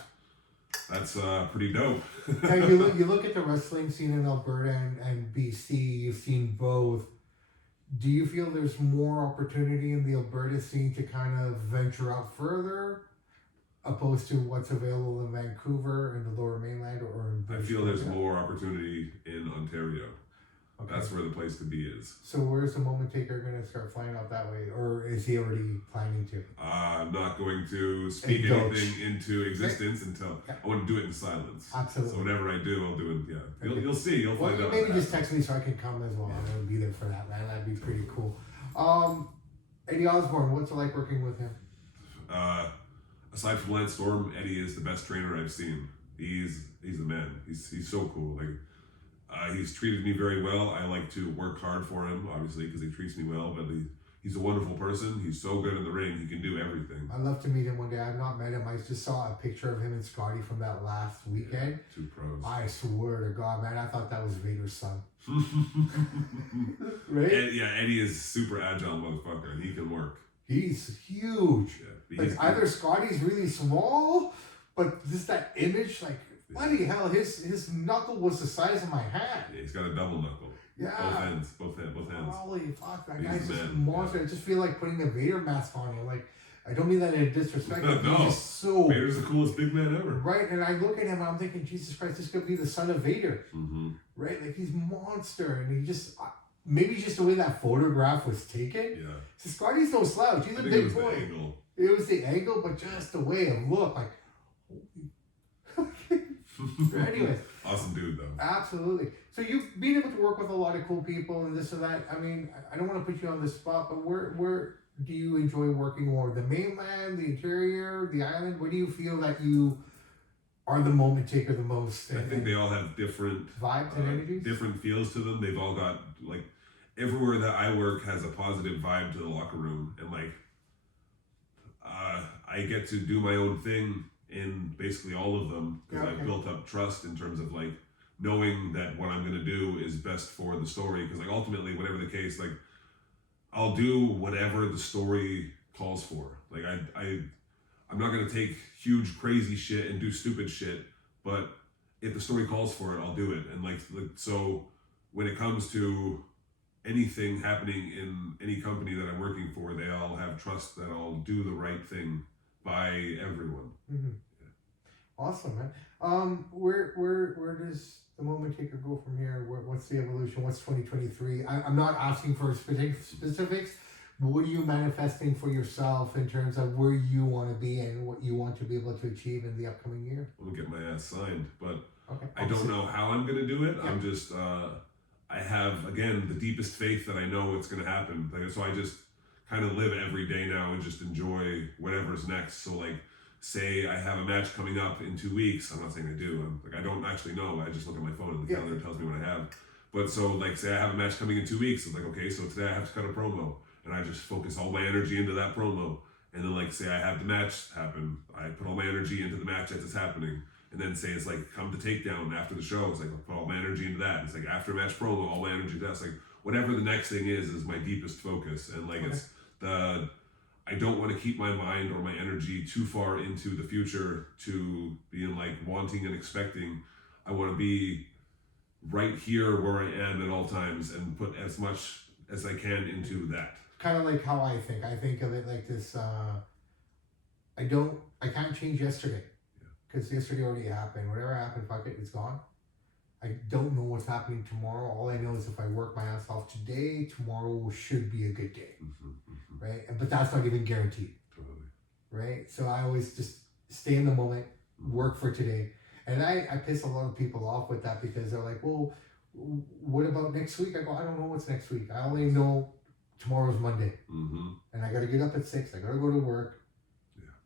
that's pretty dope. Now, you look at the wrestling scene in Alberta and BC. You've seen both. Do you feel there's more opportunity in the Alberta scene to kind of venture out further, opposed to what's available in Vancouver and the Lower Mainland, or in I feel there's more opportunity in Ontario. Okay. That's where the place to be is. So where's the Moment Taker going to start flying out that way, or is he already planning to? I'm not going to speak anything into existence until I want to do it in silence. Absolutely. So whatever I do, I'll do it. Yeah, you'll see. You'll find out. Maybe just text me so I can come as well. I'm going to be there for that, man. That'd be pretty cool. Eddie Osborne, what's it like working with him? Aside from Lance Storm, Eddie is the best trainer I've seen. He's the man. He's so cool. Like. He's treated me very well. I like to work hard for him, obviously, because he treats me well, but he's a wonderful person. He's so good in the ring. He can do everything. I'd love to meet him one day. I've not met him. I just saw a picture of him and Scotty from that last weekend. Yeah, two pros. I swear to God, man, I thought that was Vader's son. Right? Eddie is super agile motherfucker, and he can work. He's huge. Yeah, either Scotty's really small, but just that image, bloody hell, his knuckle was the size of my hand. Yeah, he's got a double knuckle. Yeah. Both hands. Holy fuck, that guy's just a monster. I just feel like putting a Vader mask on him. I don't mean that in a disrespect. No. He's just so... Vader's the coolest big man ever. Right, and I look at him and I'm thinking, Jesus Christ, this could be the son of Vader. Mm-hmm. Right, he's monster, and he just... Maybe just the way that photograph was taken. Yeah. So Scotty's no slouch. He's a big boy. It was the angle, but just the way it looked. Anyways. Awesome dude, though. Absolutely. So you've been able to work with a lot of cool people and this and that. I mean, I don't want to put you on the spot, but where do you enjoy working more? The mainland, the interior, the island? Where do you feel that you are the Moment Taker the most? I think they all have different vibes and energies, different feels to them. They've all got everywhere that I work has a positive vibe to the locker room, and I get to do my own thing in basically all of them because I've built up trust in terms of knowing that what I'm going to do is best for the story. Because ultimately, whatever the case, I'll do whatever the story calls for. I'm not going to take huge crazy shit and do stupid shit, but if the story calls for it, I'll do it. And so when it comes to anything happening in any company that I'm working for, they all have trust that I'll do the right thing by everyone. Mm-hmm. Yeah. Awesome, man. Where does the Moment Taker go from here? What's the evolution? What's 2023? I'm not asking for specifics, what are you manifesting for yourself in terms of where you want to be and what you want to be able to achieve in the upcoming year? I'm gonna get my ass signed, but Okay. I don't know how I'm gonna do it. Yeah. I'm just I have again the deepest faith that I know it's gonna happen. Like, so I just kind of live every day now and just enjoy whatever's next. So like, say I have a match coming up in 2 weeks. I'm not saying I do. I'm like, I don't actually know. I just look at my phone and the calendar tells me what I have. But so like, say I have a match coming in 2 weeks. I'm like, okay, so today I have to cut a promo, and I just focus all my energy into that promo. And then like, say I have the match happen, I put all my energy into the match as it's happening. And then say it's like come to takedown after the show. It's like I'll put all my energy into that. It's like after match promo, all my energy. That's like whatever the next thing is my deepest focus. And like it's I don't want to keep my mind or my energy too far into the future to being like wanting and expecting. I want to be right here where I am at all times and put as much as I can into that. Kind of like how I think. I think of it like this. I can't change yesterday. Because yesterday already happened. Whatever happened, fuck it, it's gone. I don't know what's happening tomorrow. All I know is if I work my ass off today, tomorrow should be a good day. Right? But that's not even guaranteed. Totally. Right? So I always just stay in the moment, work for today. And I piss a lot of people off with that because they're like, well, what about next week? I go, I don't know what's next week. I only know tomorrow's Monday. And I got to get up at 6. I got to go to work.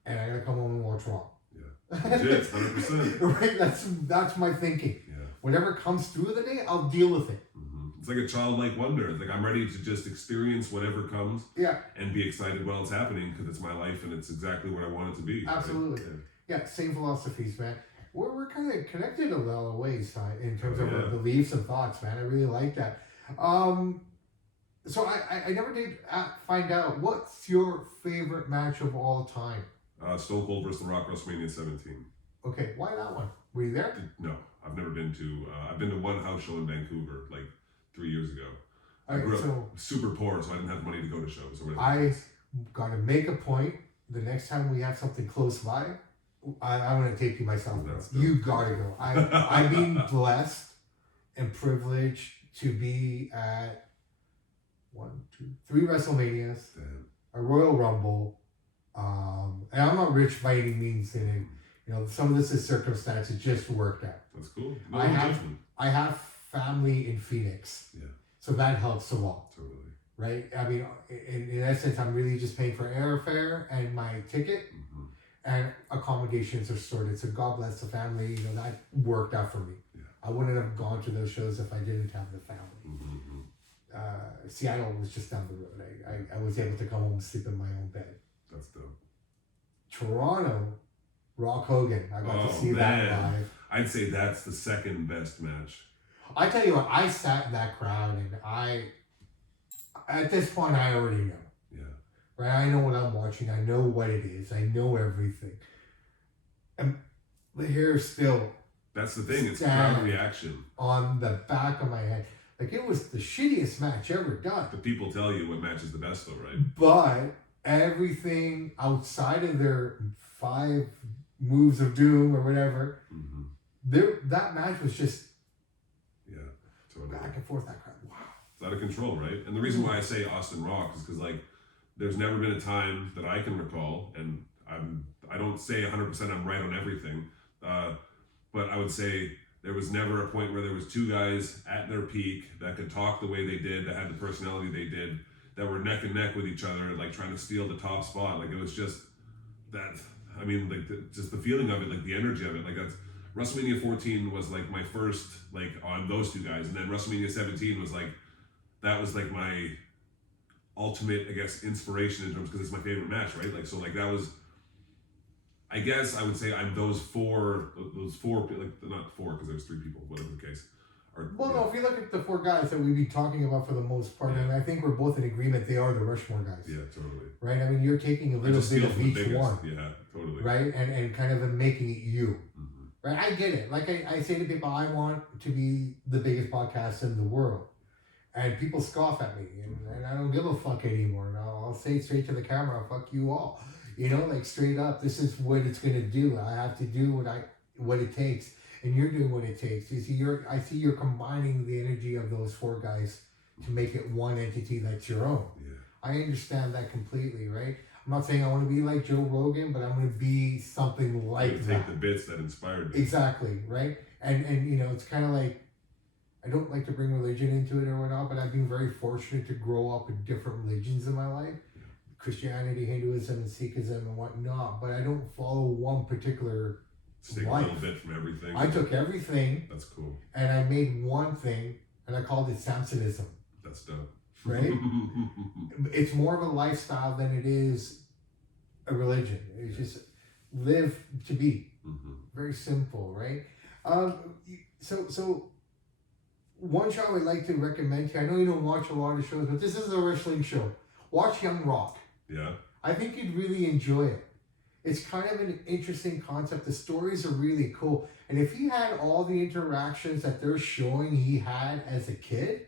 And I got to come home and watch Raw. Legit, 100%. Right, that's my thinking. Yeah. Whatever comes through the day, I'll deal with it. It's like a childlike wonder. It's like I'm ready to just experience whatever comes. Yeah. And be excited while it's happening because it's my life and it's exactly what I want it to be. Absolutely. Right? Yeah, same philosophies, man. We're kind of connected in a lot of ways in terms of our beliefs and thoughts, man. I really like that. So I never did find out what's your favorite match of all time. Stone Cold versus The Rock, WrestleMania 17. Okay, why that one? Were you there? No, I've never been to. I've been to one house show in Vancouver like 3 years ago. I Okay, grew up so super poor, so I didn't have money to go to shows. Or whatever. I gotta make a point. The next time we have something close by, I'm gonna take you myself. That's You gotta go. I've been blessed and privileged to be at 1, 2, 3 WrestleManias, Damn. a Royal Rumble. And I'm not rich by any means in it. You know, some of this is circumstance. It just worked out. That's cool. No I judgment. have family in Phoenix. Yeah. So that helps a lot. Totally. Right? I mean, in essence, I'm really just paying for airfare and my ticket, and accommodations are sorted. So God bless the family. You know, that worked out for me. Yeah. I wouldn't have gone to those shows if I didn't have the family. Seattle was just down the road. I was able to come home and sleep in my own bed. That's dope. Toronto, Rock Hogan. I got to see that live. I'd say that's the second best match. I tell you what, I sat in that crowd and at this point, I already know. Yeah. Right? I know what I'm watching. I know what it is. I know everything. And the hair still. That's the thing. It's crowd reaction. On the back of my head. Like, it was the shittiest match ever done. The people tell you what match is the best, though, right? But everything outside of their 5 moves of doom or whatever, that match was just totally. back and forth. That crowd, wow, it's out of control, right? And the reason why I say Austin Rock is because like there's never been a time that I can recall, and I don't say 100% I'm right on everything, but I would say there was never a point where there was 2 guys at their peak that could talk the way they did, that had the personality they did, that were neck and neck with each other, like trying to steal the top spot. Like it was just that. I mean, like just the feeling of it, like the energy of it. Like that's WrestleMania 14 was like my first like on those 2 guys, and then WrestleMania 17 was like that was like my ultimate, I guess, inspiration in terms because it's my favorite match, right? Like so, like that was. I guess I would say I'm those four, like not 4 because there's 3 people, whatever the case. No, if you look at the 4 guys that we've been talking about for the most part, and I think we're both in agreement, they are the Rushmore guys. Yeah, totally. Right? I mean, you're taking a little bit of each one. Yeah, totally. Right? And kind of making it you. Right? I get it. Like I say to people, I want to be the biggest podcast in the world. And people scoff at me, and I don't give a fuck anymore. No, I'll say straight to the camera, fuck you all. You know, like straight up, this is what it's gonna do. I have to do what it takes, and you're doing what it takes. You see, I see you're combining the energy of those 4 guys to make it one entity that's your own. Yeah. I understand that completely, right? I'm not saying I want to be like Joe Rogan, but I'm going to be something like You that. take the bits that inspired me. Exactly, right? And you know, it's kind of like, I don't like to bring religion into it or whatnot, but I've been very fortunate to grow up in different religions in my life. Christianity, Hinduism, and Sikhism and whatnot, but I don't follow one particular Just take life. a little bit from everything. I took everything That's cool. and I made one thing and I called it Samsonism. That's dope. Right? It's more of a lifestyle than it is a religion. It's just live to be. Very simple, right? So one show I'd like to recommend to you, I know you don't watch a lot of shows, but this is a wrestling show. Watch Young Rock. Yeah. I think you'd really enjoy it. It's kind of an interesting concept. The stories are really cool. And if he had all the interactions that they're showing he had as a kid,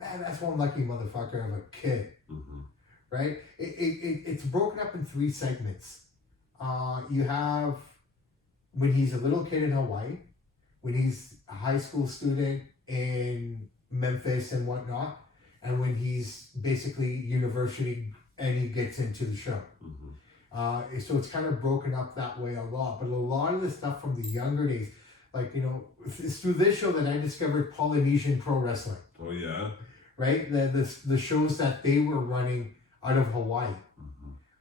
man, that's one lucky motherfucker of a kid. Right? It's broken up in 3 segments. You have when he's a little kid in Hawaii, when he's a high school student in Memphis and whatnot, and when he's basically university and he gets into the show. So it's kind of broken up that way a lot. But a lot of the stuff from the younger days, like, you know, it's through this show that I discovered Polynesian pro wrestling. Oh, yeah? Right? The shows that they were running out of Hawaii.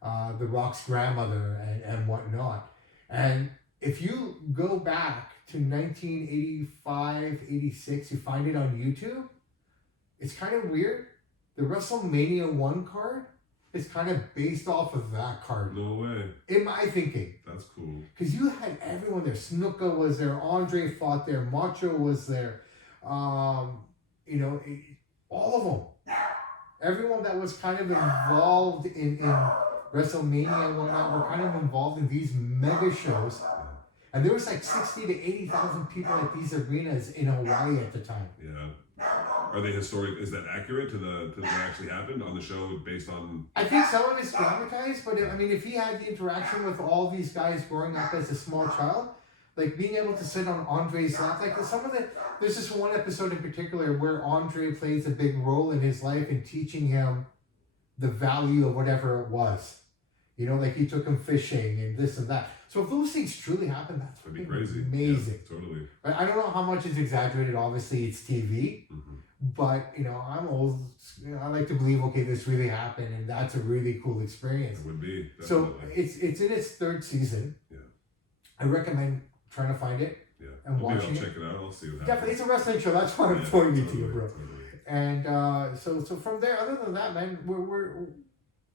The Rock's grandmother and whatnot. And if you go back to 1985, 86, you find it on YouTube. It's kind of weird. The WrestleMania 1 card is kind of based off of that card. No way. In my thinking. That's cool. Because you had everyone there. Snuka was there. Andre fought there. Macho was there. You know, all of them. Everyone that was kind of involved in WrestleMania and whatnot were kind of involved in these mega shows. And there was like 60 to 80,000 people at these arenas in Hawaii at the time. Yeah. Are they historic? Is that accurate to what actually happened on the show based on? I think some of it's dramatized, but I mean, if he had the interaction with all these guys growing up as a small child, like being able to sit on Andre's lap, like there's this one episode in particular where Andre plays a big role in his life in teaching him the value of whatever it was. You know, like he took him fishing and this and that. So if those things truly happen, that's That'd be crazy. Amazing. Yeah, totally. Right? I don't know how much is exaggerated. Obviously, it's TV. But, you know, I'm old. You know, I like to believe, okay, this really happened, and that's a really cool experience. It would be. Definitely. So it's in its 3rd season. Yeah. I recommend trying to find it. Yeah. And Maybe watching I'll check it out. I'll see what happens. Definitely, it's a wrestling show. That's why I'm pointing it to you, bro. Totally. And so from there, other than that, man,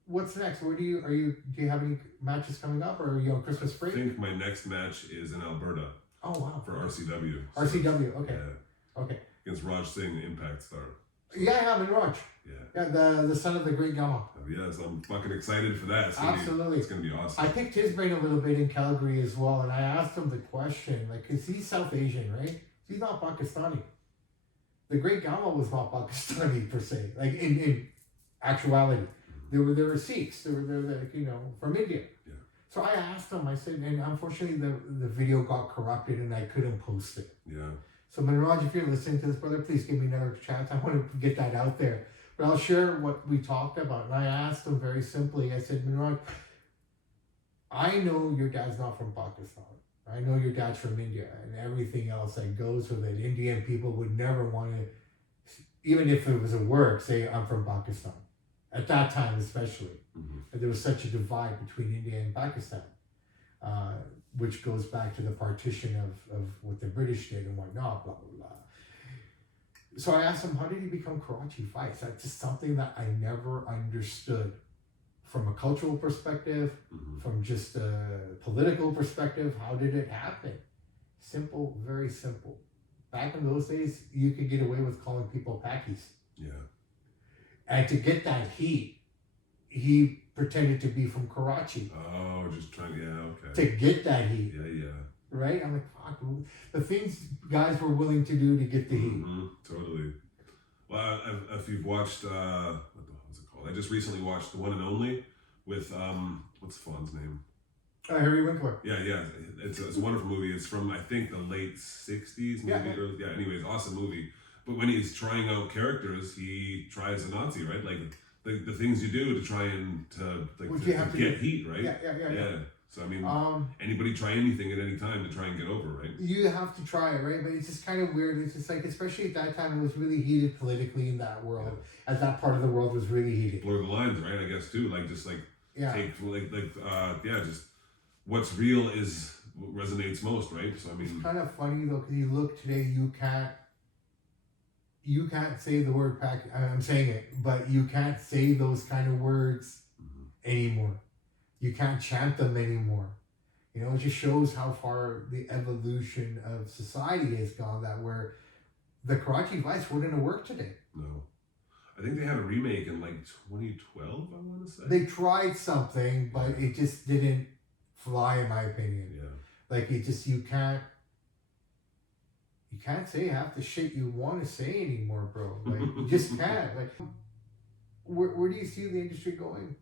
what's next? Do you have any matches coming up, or are you on Christmas break? I think my next match is in Alberta. Oh wow. For RCW. RCW. Okay. Yeah. Okay. Against Raj Singh, the Impact Star. Yeah, I'm in Raj. Yeah. Yeah, the son of the great Gama. Yeah, so I'm fucking excited for that. Absolutely. It's gonna be awesome. I picked his brain a little bit in Calgary as well, and I asked him the question, like, cause he's South Asian, right? He's not Pakistani. The great Gama was not Pakistani per se, like in actuality. There were Sikhs. They were you know, from India. Yeah. So I asked him. I said, and unfortunately the video got corrupted and I couldn't post it. Yeah. So Manraj, if you're listening to this, brother, please give me another chance. I want to get that out there. But I'll share what we talked about. And I asked him very simply. I said, Manraj, I know your dad's not from Pakistan. I know your dad's from India and everything else that goes with it. Indian people would never want to, even if it was a word, say I'm from Pakistan. At that time, especially, there was such a divide between India and Pakistan, which goes back to the partition of what the British did and whatnot, blah, blah, blah. So I asked him, how did he become Karachi Fights? That's just something that I never understood from a cultural perspective, from just a political perspective. How did it happen? Simple, very simple. Back in those days, you could get away with calling people Pakis. Yeah. And to get that heat, he pretended to be from Karachi. Oh, just trying. Yeah, okay. To get that heat. Yeah. Right? I'm like, fuck. The things guys were willing to do to get the heat. Totally. Well, if you've watched, what the hell is it called? I just recently watched The One and Only with, what's Fawn's name? Harry Winkler. Yeah. It's a wonderful movie. It's from, I think, the late 60s, maybe early. Yeah, anyways, awesome movie. But when he's trying out characters, he tries a Nazi, right? Like the things you do to try and to What you have to get do. heat, right? Yeah. So I mean, anybody try anything at any time to try and get over, right? You have to try it, right? But it's just kind of weird. It's just like, especially at that time, it was really heated politically in that world. As that part of the world was really heated. Blur the lines, right? I guess too. Like just like take just what's real is what resonates most, right? So I mean, it's kind of funny though, because you look today, you can't say the word pack. I'm saying it, but you can't say those kind of words anymore. You can't chant them anymore. You know, it just shows how far the evolution of society has gone. That where the Karachi Vice wouldn't have worked today. no. I think they had a remake in like 2012. I want to say They tried something, but it just didn't fly, in my opinion. Yeah. Like it just you can't say half the shit you want to say anymore, bro. Like you just can't. Like where do you see the industry going?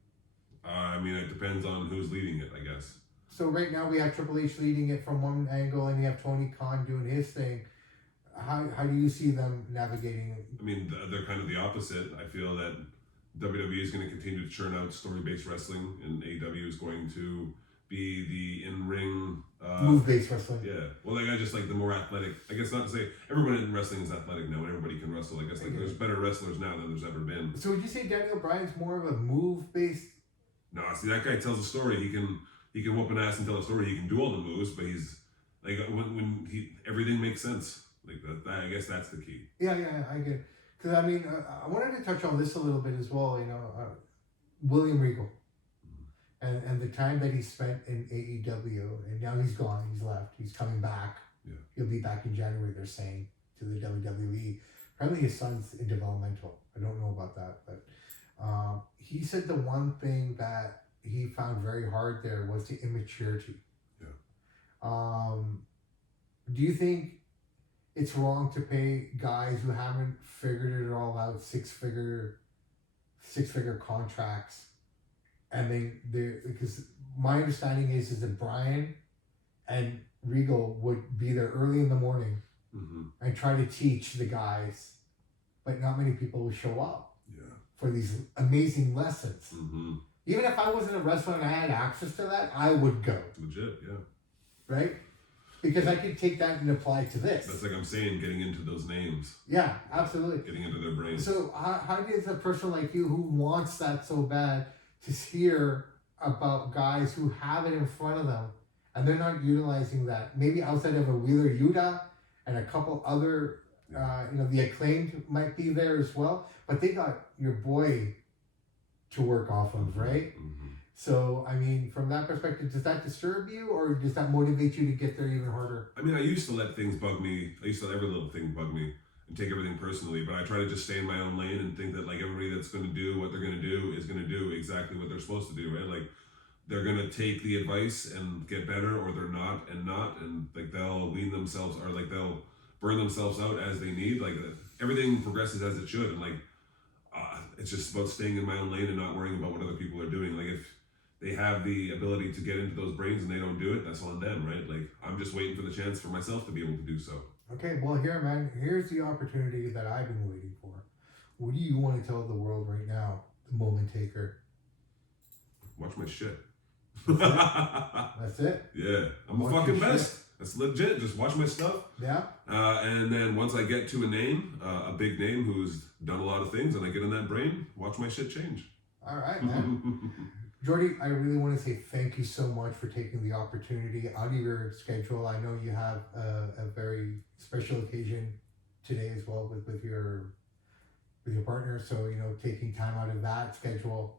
I mean, it depends on who's leading it, I guess. So right now we have Triple H leading it from one angle, and you have Tony Khan doing his thing. How do you see them navigating it? I mean, they're kind of the opposite. I feel that WWE is going to continue to churn out story-based wrestling, and AEW is going to be the in-ring move-based wrestling. Yeah. Well, like I just like the more athletic. I guess not to say everyone in wrestling is athletic now, and everybody can wrestle. I guess like there's better wrestlers now than there's ever been. So would you say Daniel Bryan's more of a move-based? No, see that guy tells a story. He can whoop an ass and tell a story. He can do all the moves, but he's like when everything makes sense. Like that I guess that's the key. Yeah, I get it. Because I mean, I wanted to touch on this a little bit as well. You know, William Regal, and the time that he spent in AEW, and now he's gone. He's left. He's coming back. Yeah. He'll be back in January. They're saying to the WWE. Apparently, his son's in developmental. I don't know about that, but he said the one thing that he found very hard there was the immaturity. Yeah. Do you think it's wrong to pay guys who haven't figured it all out six-figure contracts, and they because my understanding is that Bryan and Regal would be there early in the morning and try to teach the guys, but not many people will show up for these amazing lessons. Even if I wasn't a wrestler and I had access to that, I would go. Legit, yeah. Right? Because I could take that and apply it to this. That's like I'm saying, getting into those names. Yeah, absolutely. Getting into their brains. So how does a person like you who wants that so bad to hear about guys who have it in front of them and they're not utilizing that? Maybe outside of a Wheeler Yuta and a couple other, the Acclaimed might be there as well, but they got your boy to work off of, right? So, I mean, from that perspective, does that disturb you or does that motivate you to get there even harder? I mean, I used to let things bug me. I used to let every little thing bug me and take everything personally, but I try to just stay in my own lane and think that like everybody that's going to do what they're going to do is going to do exactly what they're supposed to do, right? Like they're going to take the advice and get better, or they're not, and like they'll wean themselves, or like they'll burn themselves out as they need. Like everything progresses as it should, and like it's just about staying in my own lane and not worrying about what other people are doing. Like if they have the ability to get into those brains and they don't do it, that's on them, right? Like I'm just waiting for the chance for myself to be able to do so. Okay, well here, man, here's the opportunity that I've been waiting for. What do you want to tell the world right now, the Moment Taker? Watch my shit. That's it? Yeah, I'm the fucking best. That's legit. Just watch my stuff. Yeah. And then once I get to a name, a big name who's done a lot of things, and I get in that brain, watch my shit change. All right, man. Jordie, I really want to say thank you so much for taking the opportunity out of your schedule. I know you have a very special occasion today as well with your partner. So, taking time out of that schedule,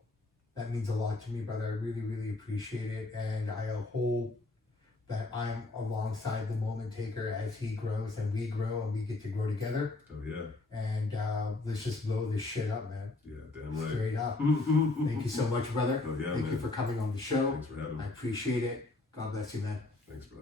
that means a lot to me, brother. I really, really appreciate it. And I hope that I'm alongside the Moment Taker as he grows and we grow and we get to grow together. Oh, yeah. And let's just blow this shit up, man. Yeah, damn right. Straight up. Thank you so much, brother. Oh, yeah, Thank man. you for coming on the show. Thanks for having me. I appreciate it. God bless you, man. Thanks, bro.